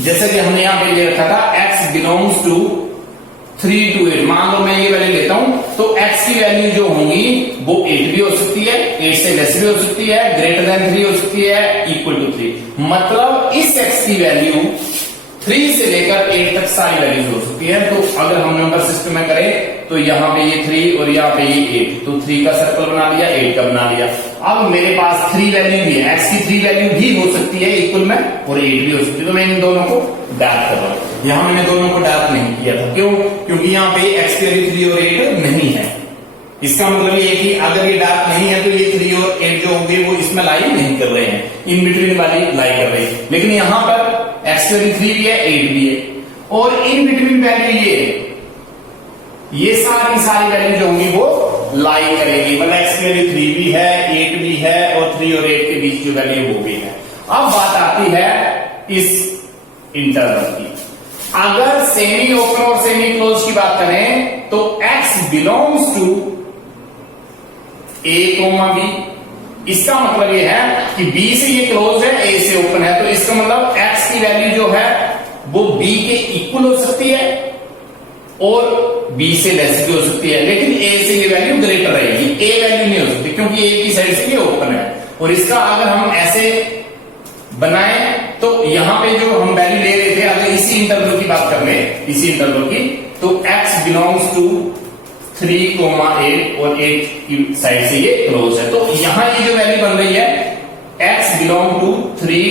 जैसे कि हमने यहां पे ले रखा था x बिलोंग्स टू 3 to 8, मान लो मैं ये वैल्यू लेता हूं, तो x की वैल्यू जो होंगी वो 8 भी हो सकती है, 8 से लेस भी हो सकती है, ग्रेटर देन 3 हो सकती है, इक्वल टू 3। मतलब इस x की वैल्यू 3 से लेकर 8 तक सारी वैल्यूज हो सकती है। तो अगर हम नंबर सिस्टम में करें तो यहाँ पे ये 3 और यहाँ पे ये 8, तो 3 का सर्कल बना लिया, 8 का बना लिया। अब मेरे पास 3 वैल्यू भी है, x की 3 वैल्यू भी हो सकती है इक्वल में, और 8 भी हो सकती है। तो मैं इन दोनों को डार्क कर रहा हूं। यहां मैंने दोनों को डार्क नहीं किया था, क्यों? क्योंकि यहाँ पे x की वैल्यू 3 और 8 नहीं है। इसका मतलब ये कि अगर ये डार्क नहीं है तो ये 3 और 8 जो होंगे वो इसमें लाई नहीं कर रहे हैं, इन बिटवीन वाली लाई कर रहे हैं। लेकिन यहां पर x की वैल्यू 3 भी है, 8 भी है, और इन बिटवीन वैल्यू ये सारी वैल्यू जो होंगी वो लाई करेगी। मतलब x की वैल्यू 3 भी है, 8 भी है, और 3 और 8 के बीच जो वैल्यू वो भी है। अब बात आती है इस इंटरवल की। अगर सेमी ओपन और सेमी क्लोज की बात करें तो x belongs to a, b। इसका मतलब ये है कि b से ये क्लोज है, a से ओपन है, तो इसका मतलब x की वैल्यू जो है वो b के इक्वल हो सकती है और b से लेस भी हो सकती है, लेकिन a से ये वैल्यू ग्रेटर रहेगी, a वैल्यू नहीं हो सकती क्योंकि a की साइड से ये ओपन है। और इसका अगर हम ऐसे बनाए तो यहां पे जो हम वैल्यू ले रहे थे, अगर इसी इंटरवल की बात कर ले, इसी इंटरवल की, तो x बिलोंग्स टू 3, 8 और 8 की साइड से ये क्लोज है। तो यहां ये जो वैल्यू बन रही है x बिलोंग टू 3,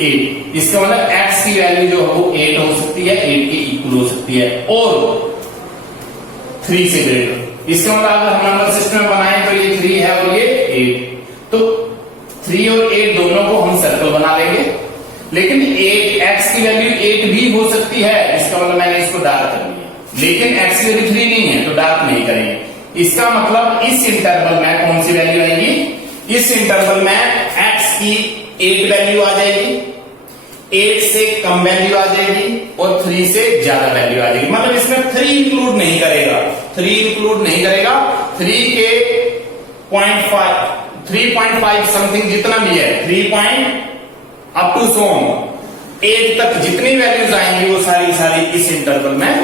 8, इसका मतलब x की वैल्यू जो है वो 8 हो सकती है, 8 के इक्वल हो सकती है, और 3 से ग्रेटर। इसका मतलब अगर हम नंबर सिस्टम में बनाए तो ये 3 है और ये 8, तो 3 और 8 दोनों को हम सर्कल बना लेंगे। लेकिन 8 x की वैल्यू 8 भी हो सकती है, इसका मतलब मैंने इसको डार्क कर लिया, लेकिन x की वैल्यू 3 नहीं है तो डार्क नहीं करेंगे। इसका मतलब इस इंटरवल में कौन सी वैल्यू आएगी? इस इंटरवल में x की 8 वैल्यू आ जाएगी, 8 से कम वैल्यू आ जाएगी, और 3 से ज्यादा वैल्यू आ जाएगी। मतलब इसमें 3 इंक्लूड नहीं करेगा, 3 इंक्लूड नहीं करेगा। 3 के 3.5 समथिंग जितना भी है, 3 अप टू सो 8 तक जितनी वैल्यूज आएंगी वो सारी इस इंटरवल में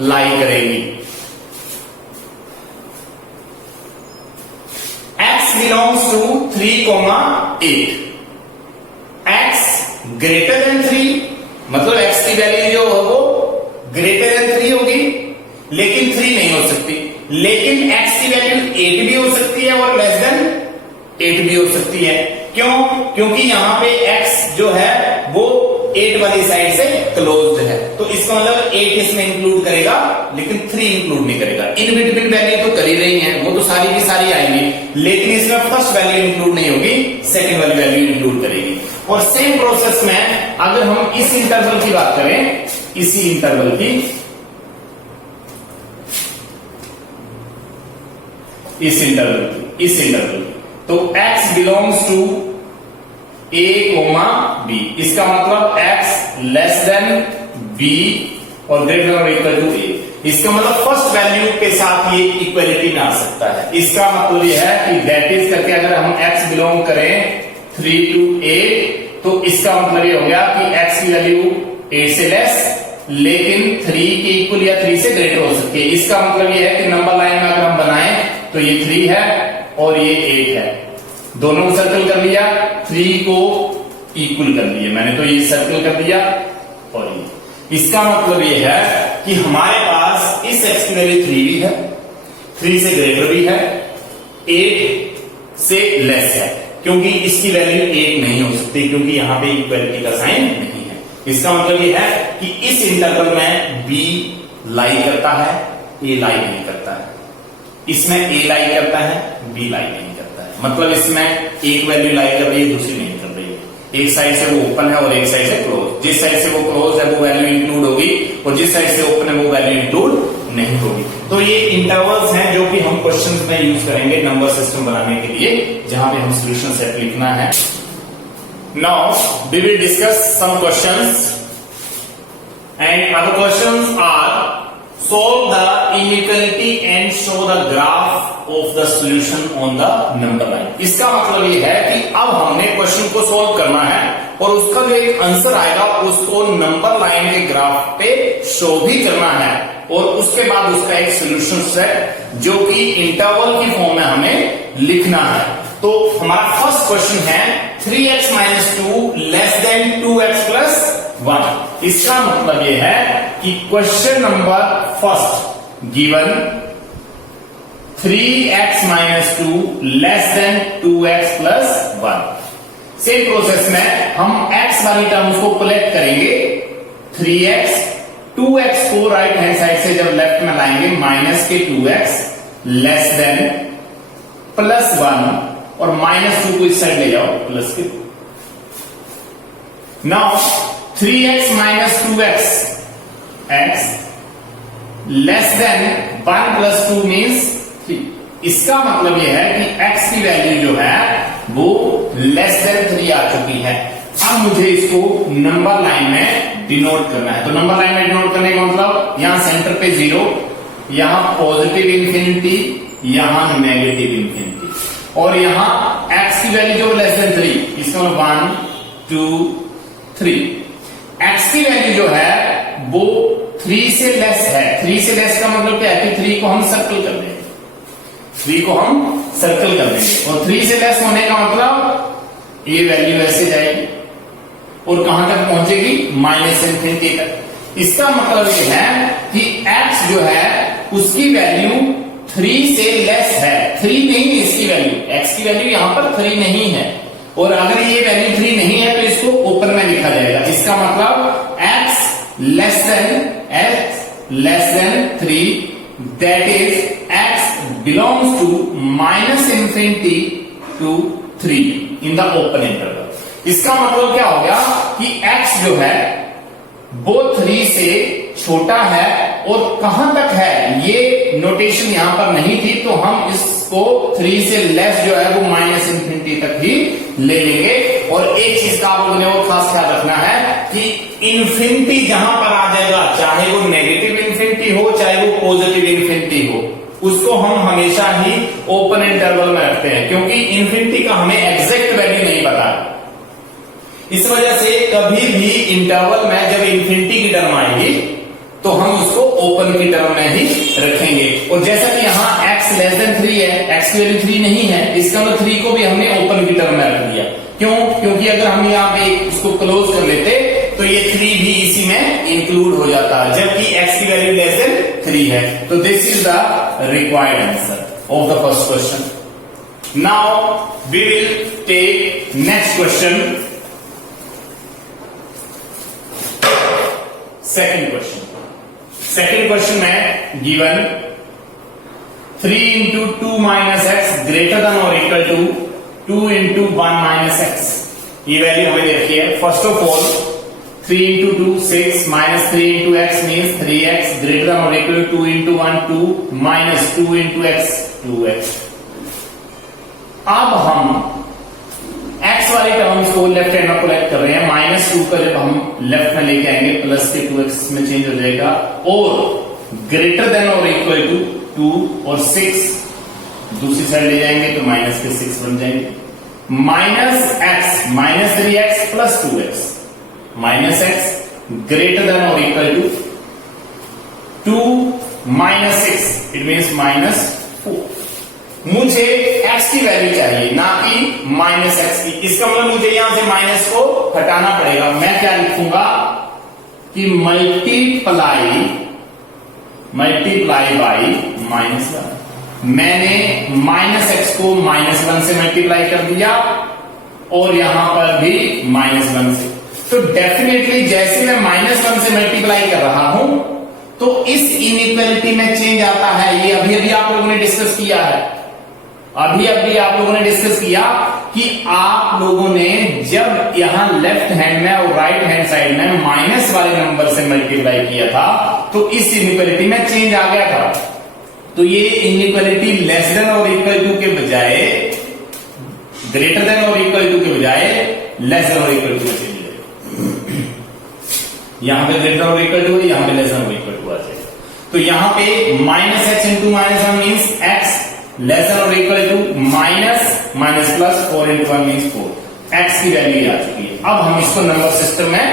लाई करेगी। x belongs to 3, 8, x greater than 3, मतलब x की वैल्यू जो है वो ग्रेटर देन 3 होगी, लेकिन 3 नहीं हो सकती। लेकिन x की वैल्यू 8 भी हो सकती है और लेस देन 8 भी हो सकती है। क्यों? क्योंकि यहां पे x जो है वो 8 वाली साइड से क्लोज्ड है, तो इसका मतलब 8 इसमें इंक्लूड करेगा, लेकिन 3 इंक्लूड नहीं करेगा। इन बिटवीन वैल्यू तो कर ही रही है, वो तो सारी की सारी आएंगी, लेकिन इसमें फर्स्ट वैल्यू इंक्लूड नहीं होगी, सेकंड वाली वैल्यू इंक्लूड करेगी। और सेम प्रोसेस में अगर हम इस इंटरवल की बात करें, इसी इंटरवल की, इस इंटरवल की, तो x belongs to a, b। इसका मतलब x लेस देन b और ग्रेटर और इक्वल टू a। इसका मतलब फर्स्ट वैल्यू के साथ ये इक्वलिटी में आ सकता है। इसका मतलब ये है कि दैट इज करके अगर हम x बिलोंग करें 3 to 8, तो इसका मतलब ये हो गया कि x की वैल्यू 8 से लेस, लेकिन 3 के इक्वल या 3 से ग्रेटर हो सकती है। इसका मतलब ये है कि नंबर लाइन में अगर हम बनाएं तो ये 3 है और ये 8 है, दोनों को सर्कल कर लिया, 3 को इक्वल कर दिया मैंने, तो ये सर्कल कर दिया और ये। इसका मतलब ये है कि हमारे पास इस x की वैल्यू 3 भी है, 3 से ग्रेटर भी है, 8 से लेस है, क्योंकि इसकी वैल्यू 8 नहीं हो सकती, क्योंकि यहां पे इक्वलिटी का साइन नहीं है। इसका मतलब ये है कि इस इंटरवल में b लाई करता है, a लाई नहीं करता है, इसमें a लाई करता है, b लाई नहीं करता है। मतलब इसमें एक वैल्यू लाई कर रही है, दूसरी नहीं कर रही है। एक साइड से वो ओपन है और एक साइड से क्लोज। जिस साइड से वो क्लोज है वो वैल्यू इंक्लूड होगी, और जिस साइड से ओपन है वो वैल्यू इंक्लूड नहीं होगी। तो ये इंटरवल्स हैं जो कि हम क्वेश्चंस में यूज करेंगे नंबर सिस्टम बनाने के लिए, जहां पे हम सॉल्यूशन सेट लिखना है। Now we will discuss some questions, and other questions are solve the inequality and show the graph of the solution on the number line। इसका मतलब ये है कि अब हमने क्वेश्चन को सॉल्व करना है और उसका जो एक आंसर आएगा उसको नंबर लाइन के ग्राफ पे शो भी करना है, और उसके बाद उसका एक सोल्यूशन सेट जो कि इंटरवल की फॉर्म में हमें लिखना है। तो हमारा फर्स्ट क्वेश्चन है 3x minus 2 less than 2x plus 1। इसका मतलब यह है कि question number first given 3x minus 2 less than 2x plus 1। Same process में हम x वाली टर्म्स को कलेक्ट करेंगे। 3x 2x को राइट हैंड साइड से जब लेफ्ट में लाएंगे माइनस के 2x लेस देन प्लस 1, और माइनस 2 को इस साइड ले जाओ प्लस के 2। Now 3x minus 2x x less then 1 plus 2 means 3। इसका मतलब यह है कि x की वैल्यू जो है वो लेस देन 3 आ चुकी है। अब मुझे इसको नंबर लाइन में डिनोट करना है। तो नंबर लाइन में डिनोट करने का मतलब यहां सेंटर पे 0, यहां पॉजिटिव इंफिनिटी, यहां नेगेटिव इंफिनिटी, और यहां x की वैल्यू जो लेस देन 3, इसका मतलब 1 2 3। x की वैल्यू जो है वो 3 से लेस है। 3 से लेस का मतलब क्या है कि 3 को हम सर्कल कर देंगे, 3 को हम सर्कल कर देंगे, और 3 से लेस होने का मतलब ये वैल्यू ऐसे जाएगी और कहां तक पहुंचेगी, माइनस इंफिनिटी तक। इसका मतलब ये है कि x जो है उसकी वैल्यू 3 से लेस है। 3 नहीं है इसकी वैल्यू, x की वैल्यू यहां पर 3 नहीं है, और अगर ये वैल्यू 3 नहीं है तो इसको ऊपर में लिखा जाएगा। इसका मतलब x less then 3, that is x belongs to minus infinity to 3 in the open interval। इसका मतलब क्या हो गया कि x जो है वो 3 से छोटा है, और कहां तक है ये नोटेशन यहां पर नहीं थी, तो हम इसको 3 से लेस जो है वो माइनस इंफिनिटी तक ही ले लेंगे। और एक चीज का आप लोगों ने वो खास ख्याल रखना है कि इंफिनिटी जहां पर आ जाएगा, चाहे वो नेगेटिव इंफिनिटी हो चाहे वो पॉजिटिव इंफिनिटी हो, उसको हम हमेशा ही ओपन इंटरवल में रखते हैं, क्योंकि इंफिनिटी का हमें एग्जैक्ट वैल्यू नहीं पता। इस वजह से कभी भी इंटरवल में जब इंफिनिटी की टर्म आएगी तो हम उसको ओपन की टर्म में ही रखेंगे। और जैसा कि यहाँ x लेस देन 3 है, x की वैल्यू 3 नहीं है, इसका मतलब 3 को भी हमने ओपन की टर्म में रख दिया। क्यों? क्योंकि अगर हम यहाँ पे इसको क्लोज कर लेते तो ये 3 भी इसी में इंक्लूड हो जाता, जबकि x की वैल्यू लेस देन 3 है। तो this is the required answer of the first question. Now we will take next question, second question में given 3 into 2 minus x greater than और equal to 2 into 1 minus x। ये value हमें देखी है। First of all 3 into 2 6 minus 3 into x means 3x greater than और equal to 2 into 1 2 minus 2 into x 2x। अब हम x वाली terms को लेफ्ट हैंड में कलेक्ट कर रहे हैं। माइनस 2 का जब हम लेफ्ट में लेके आएंगे प्लस के 2x में चेंज हो जाएगा, और ग्रेटर देन और इक्वल टू 2 और 6 दूसरी साइड ले जाएंगे तो माइनस के 6 बन जाएंगे। Minus x minus 3x plus 2x, minus x greater than और equal to 2 minus 6, it means minus 4। मुझे x की वैल्यू चाहिए, ना कि माइनस x की। इसका मतलब मुझे यहां से माइनस को हटाना पड़ेगा। मैं क्या लिखूंगा कि मल्टीप्लाई बाई माइनस 1। मैंने माइनस x को माइनस 1 से मल्टीप्लाई कर दिया, और यहां पर भी माइनस 1 से। तो डेफिनेटली जैसे मैं माइनस 1 से मल्टीप्लाई कर रहा हूं तो इस इनइक्वालिटी में चेंज आता है। ये अभी आप लोगों ने डिस्कस किया है, अभी आप लोगों ने डिस्कस किया कि आप लोगों ने जब यहां लेफ्ट हैंड में और राइट हैंड साइड में माइनस वाले नंबर से मल्टीप्लाई किया था तो इस इनइक्वालिटी में चेंज आ गया था। तो ये इनइक्वालिटी लेस देन और इक्वल टू के बजाय ग्रेटर देन और इक्वल टू के बजाय लेस देन और इक्वल टू में चेंज हो जाएगा। यहां पे ग्रेटर और इक्वल टू, यहां पे लेस देन और इक्वल टू आ जाएगा। तो यहां पे minus x into minus 1 means x less than और equal to minus plus 4 into 1 means 4। x की वैल्यू आ चुकी है। अब हम इसको नंबर सिस्टम में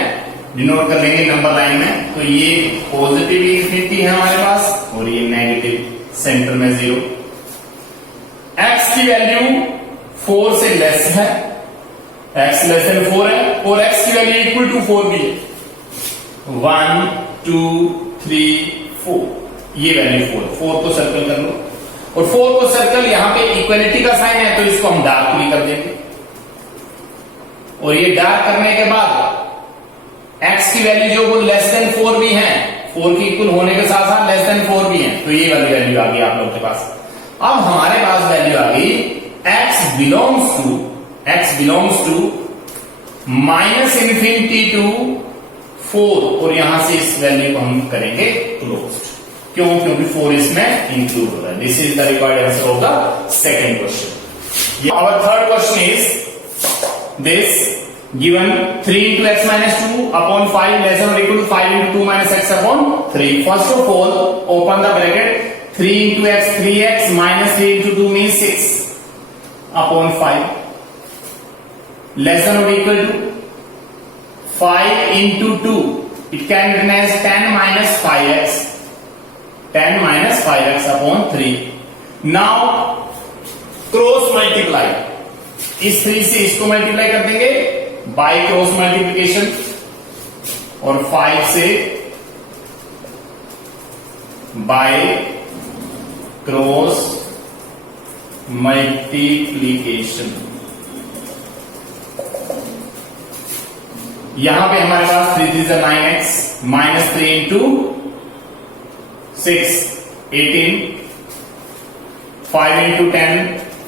डिनोट कर लेंगे नंबर लाइन में। तो ये पॉजिटिव इंफिनिटी है हमारे पास और ये नेगेटिव सेंटर में 0। x की वैल्यू 4 से लेस है, x लेस देन 4 है और x की वैल्यू इक्वल टू 4 भी है। 1 2 3 4 ये वैल्यू 4 को सर्कल कर लो और 4 को सर्कल यहां पे इक्वलिटी का साइन है तो इसको हम डार्क भी कर देंगे और ये डार्क करने के बाद x की वैल्यू जो वो लेस देन 4 भी है, 4 की इक्वल होने के साथ साथ लेस देन 4 भी है तो ये वाली वैल्यू आ गई आप लोगों के पास। अब हमारे पास वैल्यू आ गई x belongs to minus infinity to 4 और यहां से इस वैल्यू को हम करेंगे क्लोज्ड। क्यों? क्योंकि 4 इसमें इंक्लूड हो रहा है। This is the required answer of the second question. Our third question is this given 3 into x minus 2 upon 5 less than or equal to 5 into 2 minus x upon 3. First of all, open the bracket. 3 into x 3x minus 3 into 2 means 6 upon 5 less than or equal to 5 into 2. It can be written as 10 minus 5x. 10 minus 5x upon 3. Now cross multiply, इस 3 से इसको multiply कर देंगे by cross multiplication और 5 से by cross multiplication. यहां पे हमारे पास 3 3 9x minus 3 into 6 18 5 into 10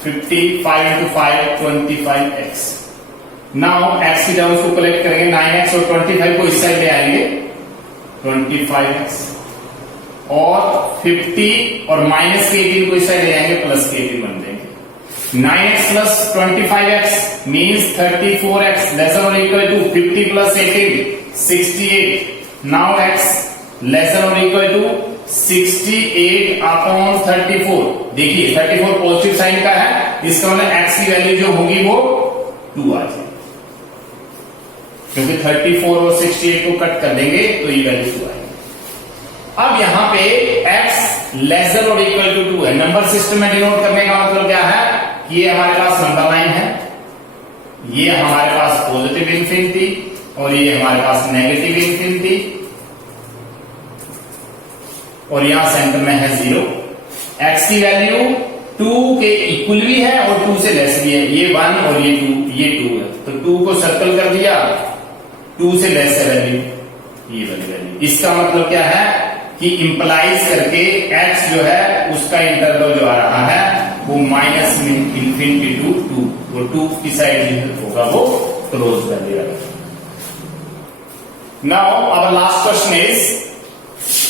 50 5 into 5 25x। Now x की टर्म्स को कलेक्ट करेंगे 9x और 25 को इस साइड ले आएंगे 25x और 50 और माइनस के 18 को इस साइड ले आएंगे प्लस के 18 बन देंगे। 9x plus 25x means 34x less than और equal to 50 plus 18 68। Now x less than और इक्वल टू 68 अपॉन 34। देखिए 34 पॉजिटिव साइन का है, इसका मतलब x की वैल्यू जो होगी वो 2 आ जाएगी क्योंकि 34 और 68 को कट कर देंगे तो ये वैल्यू 2 आएगी। अब यहां पे x लेस देन और इक्वल टू 2 है। नंबर सिस्टम में डिनोट करने का मतलब क्या है? ये हमारे पास नंबर लाइन है, ये हमारे पास पॉजिटिव इंफिनिटी और ये हमारे पास नेगेटिव इंफिनिटी और यहां सेंटर में है 0। x की वैल्यू 2 के इक्वल भी है और 2 से लेस भी है, ये 1 और ये 2 है तो 2 को सर्कल कर दिया, 2 से लेस है वैल्यू, ये वाली वैल्यू। इसका मतलब क्या है कि इंप्लाइज करके x जो है उसका इंटरवल जो आ रहा है वो माइनस इंफिनिटी टू 2, वो 2 की साइड होगा वो क्लोज वैल्यू आएगा। Now our last question is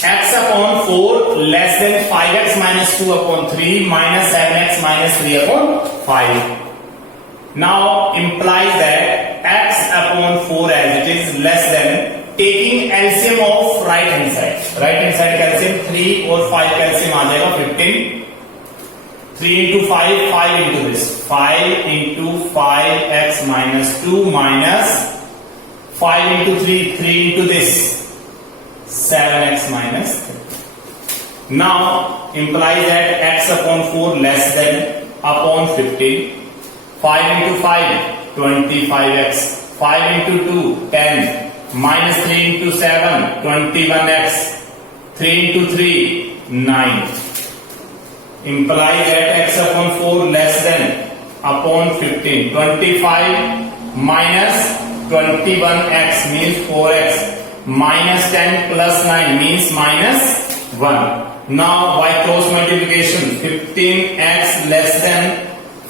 x upon 4 less than 5x minus 2 upon 3 minus 7x minus 3 upon 5. Now implies that x upon 4 as it is less than, taking LCM of right hand side. Right hand side calcium 3 और 5 calcium आ जाएगा 15. 3 into 5 5 into this 5 into 5x minus 2 minus 5 into 3 3 into this 7x minus 3. Now implies that x upon 4 less than upon 15. 5 into 5 25x. 5 into 2 10 minus 3 into 7 21x. 3 into 3 9. Implies that x upon 4 less than upon 15. 25 minus 21x means 4x. Minus 10 plus 9 means minus 1. Now by cross multiplication 15x less than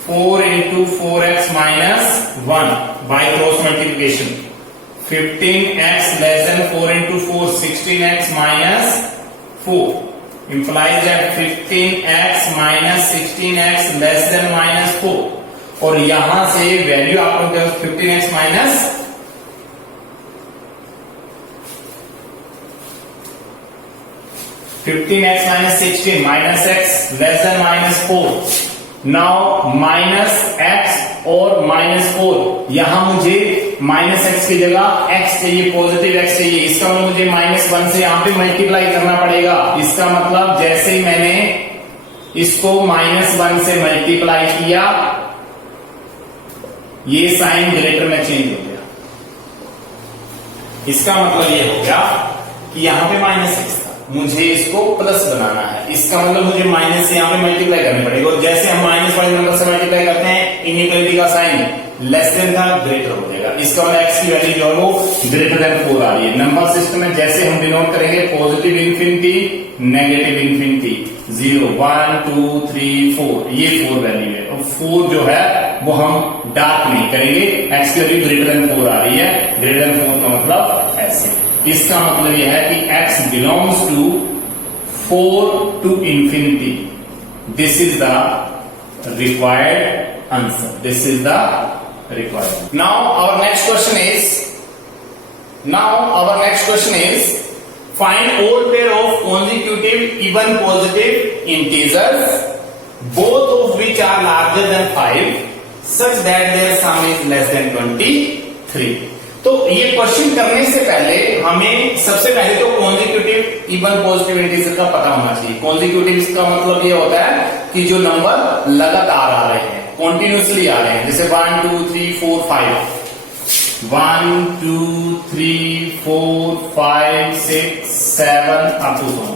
4 into 4x minus 1 by cross multiplication. 15x less than 4 into 4 16x minus 4 implies that 15x minus 16x less than minus 4 और यहां से value आप लोग 15x minus 15x minus 16 minus x less than minus 4. Now minus x और -4, यहां मुझे -x की जगह x चाहिए, पॉजिटिव x चाहिए। इसका मतलब मुझे -1 से यहां पे मल्टीप्लाई करना पड़ेगा। इसका मतलब जैसे ही मैंने इसको -1 से मल्टीप्लाई किया, ये साइन ग्रेटर में चेंज हो गया। इसका मतलब ये हो गया कि यहां पे -x था, मुझे इसको प्लस बनाना है। इसका मतलब मुझे माइनस से यहां पे मल्टीप्लाई करनी पड़ेगी, और जैसे हम माइनस वाले नंबर से मल्टीप्लाई करते हैं, इनइक्वालिटी का साइन लेस देन था ग्रेटर हो जाएगा। इसका मतलब x की वैल्यू जो है वो ग्रेटर देन 4 आ रही है। नंबर सिस्टम में जैसे हम डिनोट करेंगे पॉजिटिव इंफिनिटी, नेगेटिव इंफिनिटी, 0 1 2 3 4, ये 4 वैल्यू है, और 4 जो है वो हम डार्क नहीं करेंगे, x की वैल्यू ग्रेटर देन 4 आ रही है। ग्रेटर देन 4 का मतलब ऐसे। इसका मतलब यह है कि x belongs to 4 to infinity. This is the required answer. This is the required. Now our next question is find all pair of consecutive even positive integers, both of which are larger than 5, such that their sum is less than 23. तो ये question करने से पहले हमें सबसे पहले तो consecutive even positive integer का पता होना चाहिए। कॉन्जिक्यूटिव इसका मतलब ये होता है कि जो नंबर लगातार आ रहे हैं, कॉन्टिन्यूसली आ रहे हैं, जैसे 1 2 3 4 5, 1 2 3 4 5 6 7 अप टू 9,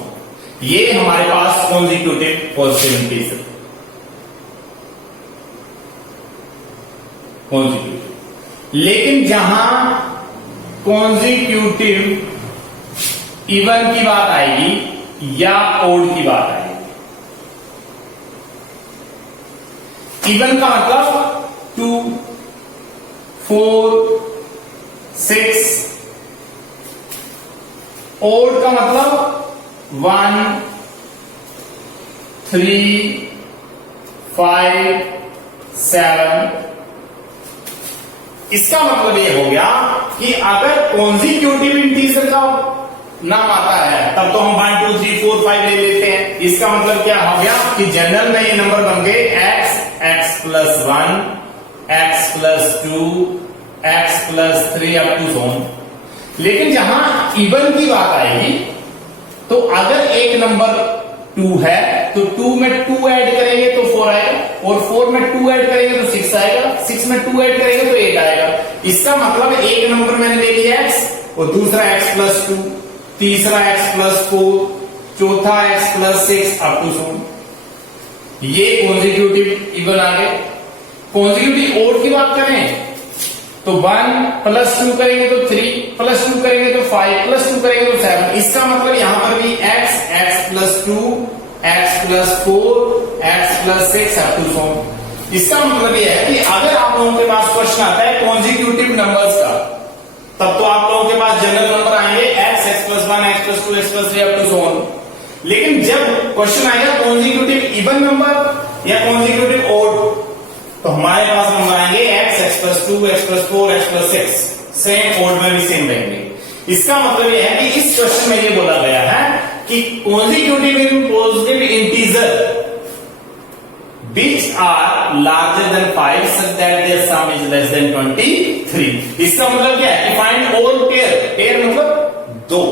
ये हमारे पास कॉन्जिक्यूटिव पॉजिटिव इंटीजर। कॉन्जिक्यूटिव, लेकिन जहां कॉन्जिक्यूटिव इवन की बात आएगी या ओड की बात आएगी, इवन का मतलब 2 4 6, ओड का मतलब 1 3 5 7। इसका मतलब ये हो गया कि अगर कॉन्जिक्यूटिव इंटीजर का नाम आता है तब तो हम 1 2 3 4 5 ले लेते हैं। इसका मतलब क्या हो गया कि जनरल में ये नंबर बन गए x, x plus 1, x plus 2, x plus 3 up to zone. लेकिन जहां इवन की बात आएगी तो अगर एक नंबर 2 है तो 2 में 2 ऐड करेंगे तो 4 आएगा, और 4 में 2 ऐड करेंगे तो 6 आएगा, 6 में 2 ऐड करेंगे तो 8 आएगा। इसका मतलब एक नंबर मैंने ले लिया x, और दूसरा x प्लस 2, तीसरा x प्लस 4, चौथा x प्लस 6 अप टू 7। ये कॉन्जिक्यूटिव इवन आ गए। कॉन्जिक्यूटिव ओड की बात करें तो 1 प्लस 2 करेंगे तो 3, प्लस 2 करेंगे तो 5, प्लस 2 करेंगे तो 7। इसका मतलब यहां पर भी x, x plus 2, x plus 4, x plus 6 up to 7। इसका मतलब यह है कि अगर आप लोगों के पास क्वेश्चन आता है कॉन्जिक्यूटिव नंबर्स का, तब तो आप लोगों के पास जनरल नंबर आएंगे x, x plus 1, x plus 2, x plus 3 up to 7। लेकिन जब क्वेश्चन आएगा कॉन्जिक्यूटिव इवन नंबर या कॉन्जिक्यूटिव ओड, तो हमारे पास नंबर आएंगे x, x plus 2, x plus 4, x plus 6, same odd में भी सेम रहेंगे। इसका मतलब यह है कि इस क्वेश्चन में ये बोला गया है कि consecutive in positive integer which are larger than 5 such that their sum is less than 23। इसका मतलब क्या है कि फाइंड ऑल पेयर, पेयर मतलब दो,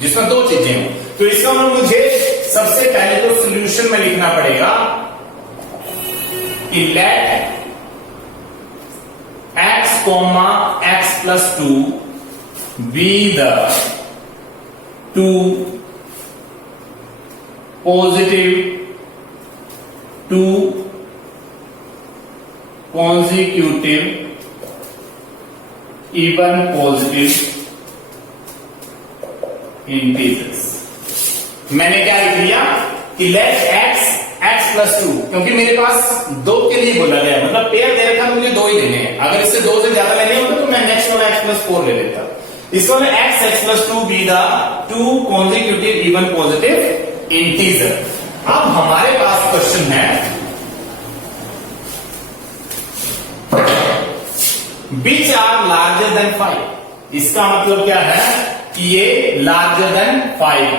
जिसमें दो चीजें हो। तो इसका मतलब मुझे सबसे पहले तो सॉल्यूशन में लिखना पड़ेगा कि let x, x plus 2 be the two positive, two consecutive even positive integers। मैंने क्या लिख दिया कि let x, x प्लस 2, क्योंकि मेरे पास 2 के लिए बोला गया है, मतलब पेयर दे रखा मुझे 2 ही देने हैं। अगर इससे 2 से ज्यादा लेने होते तो मैं नेक्स्ट वाला x प्लस 4 ले लेता। इसको x, x plus 2 be the 2 consecutive even positive integers। अब हमारे पास क्वेश्चन है which are larger than 5। इसका मतलब क्या है कि ये larger than 5,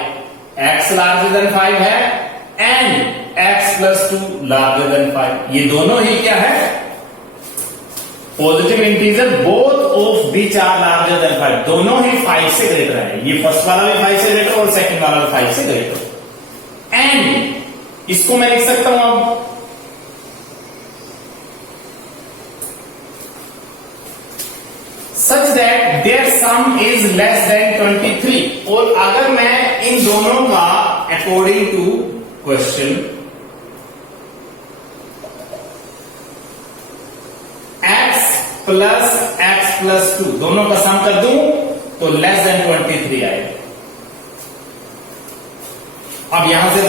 x larger than 5 है and x plus 2 larger than 5। ये दोनों ही क्या है positive integer both of which are larger than 5, दोनों ही 5 से ग्रेटर है। ये फर्स्ट वाला भी 5 से ग्रेटर और सेकंड वाला भी 5 से ग्रेटर। एंड इसको मैं लिख सकता हूं अब such that their sum is less than 23, और अगर मैं इन दोनों का according to question x plus 2 दोनों का सम कर दूं तो लेस देन 23 आएगा। अब यहां से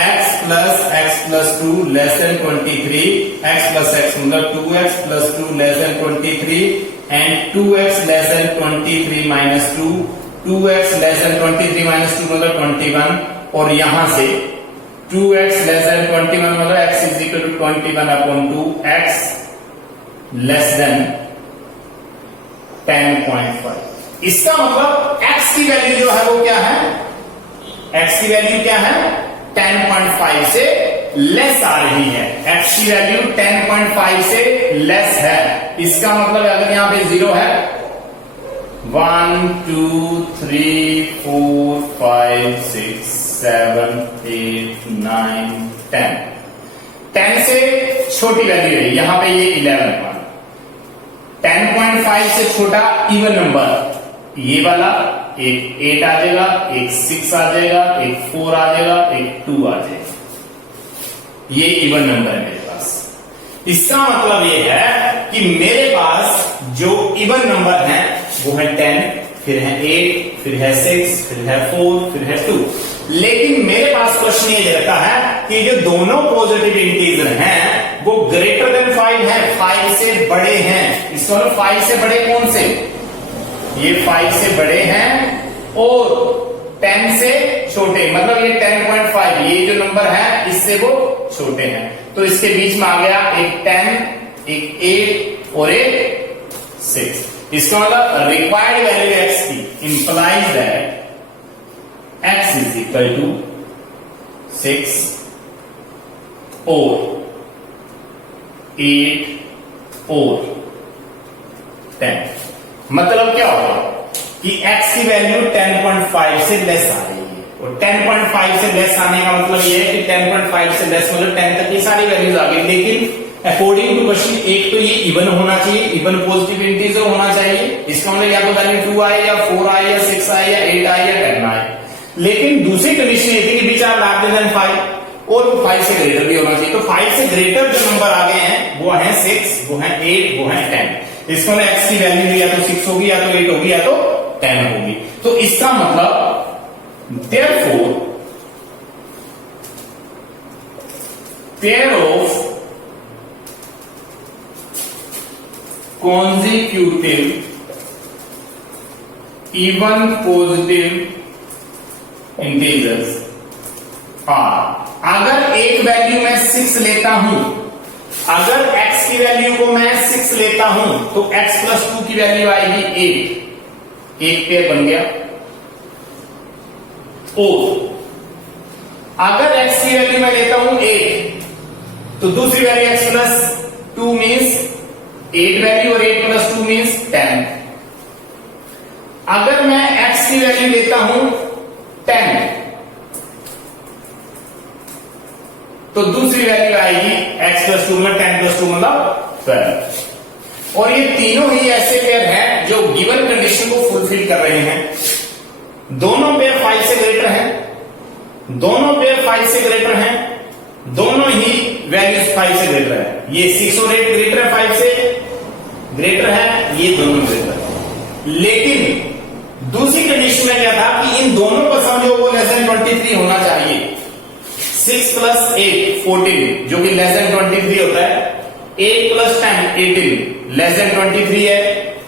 x plus 2 less than 23, x plus x मतलब 2x plus 2 less than 23 and 2x less than 23 minus 2, 2x less than 23 minus 2 मतलब 21, और यहां से 2x लेस देन 21 मतलब x is equal to 21 upon 2, x less than 10.5। इसका मतलब x की value जो है वो क्या है, x की वैल्यू क्या है 10.5 से लेस आ रही है। x की वैल्यू 10.5 से लेस है, इसका मतलब अगर यहां पे 0 है 1 2 3 4 5 6 7 8 9 10, 10 से छोटी वैल्यू है, यहां पे ये 11 10.5 से छोटा इवन नंबर ये वाला एक 8 आ जाएगा, एक 6 आ जाएगा, एक 4 आ जाएगा, एक 2 आ जाएगा, ये इवन नंबर है मेरे पास। इसका मतलब ये है कि मेरे पास जो इवन नंबर है वो है 10, फिर है 8, फिर है 6, फिर है 4, फिर है 2। लेकिन मेरे पास क्वेश्चन ये रहता है कि जो दोनों पॉजिटिव इंटीजर हैं वो ग्रेटर देन 5 है, 5 से बड़े हैं। इसको 5 से बड़े कौन से, ये 5 से बड़े हैं और 10 से छोटे, मतलब ये 10.5 ये जो नंबर है इससे वो छोटे हैं। तो इसके बीच में आ गया एक 10, एक 8 और एक 6। इसका मतलब रिक्वायर्ड वैल्यू x की implies that x is equal to 6 और 8 और 10। मतलब क्या होगा कि x की वैल्यू 10.5 से लेस आ रही है, और 10.5 से लेस आने का मतलब ये है कि 10.5 से लेस मतलब 10 तक की सारी वैल्यूज आ गई। लेकिन अकॉर्डिंग टू क्वेश्चन एक तो ये इवन होना चाहिए, इवन पॉजिटिव इंटीजर होना चाहिए। इसका मतलब या तो वैल्यू 2 आए या 4 आए या 6 आए या 8 आए या 10 आए। लेकिन दूसरी कंडीशन ये थी कि विच आर लार्जर देन 5, और वो 5 से ग्रेटर भी होना चाहिए। तो 5 से ग्रेटर जो नंबर आ गए हैं वो है 6, वो है 8, वो है 10। इसको x की वैल्यू या तो 6 होगी या तो 8 होगी या तो 10 होगी। तो इसका मतलब therefore pair of consecutive even positive integers are, अगर एक वैल्यू मैं 6 लेता हूं, अगर x की वैल्यू को मैं 6 लेता हूं तो x प्लस 2 की वैल्यू आएगी 8, एक पेयर बन गया। और अगर x की वैल्यू मैं लेता हूं 8 तो दूसरी value x plus 2 means 8 value और 8 प्लस 2 मीन्स 10। अगर मैं x की वैल्यू लेता हूं 10 तो दूसरी वैल्यू आएगी x प्लस 2 में 10 प्लस 2 मतलब 12। और ये तीनों ही ऐसे पेयर हैं जो गिवन कंडीशन को फुलफिल कर रहे हैं। दोनों पेयर 5 से ग्रेटर हैं, दोनों पेयर 5 से ग्रेटर हैं, दोनों ही वैल्यूज 5 से ग्रेटर है। ये 6 और 8 ग्रेटर है, 5 से ग्रेटर है, ये दोनों ग्रेटर है। लेकिन दूसरी कंडीशन में क्या था कि इन दोनों का सम जो वो लेस देन 23 होना चाहिए। 6 प्लस 8 14 जो कि लेस देन 23 होता है, 8 प्लस 10 18 लेस देन 23 है,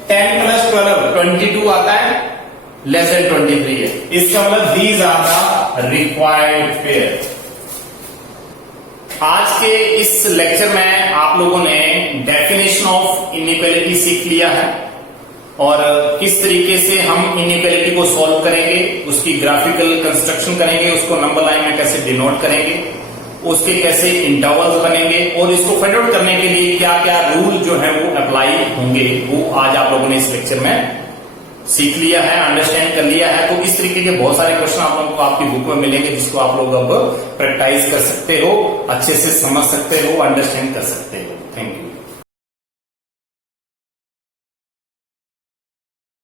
10 प्लस 12 22 आता है, लेस देन 23 है। इसका मतलब these are the required pair. आज के इस लेक्चर में आप लोगों ने डेफिनेशन ऑफ इनइक्वालिटी सीख लिया है और किस तरीके से हम इनइक्वालिटी को सॉल्व करेंगे, उसकी ग्राफिकल कंस्ट्रक्शन करेंगे, उसको नंबर लाइन में कैसे डिनोट करेंगे, उसके कैसे इंटरवल्स बनेंगे और इसको फाइंड आउट करने के लिए क्या क्या रूल जो है वो अप्लाई होंगे, वो आज आप लोगों ने इस लेक्चर में सीख लिया है, अंडरस्टैंड कर लिया है। तो इस तरीके के बहुत सारे क्वेश्चन आप लोगों को आपकी बुक में मिलेंगे, जिसको आप लोग अब प्रैक्टिस कर सकते हो, अच्छे से समझ सकते हो, अंडरस्टैंड कर सकते हो। Thank you.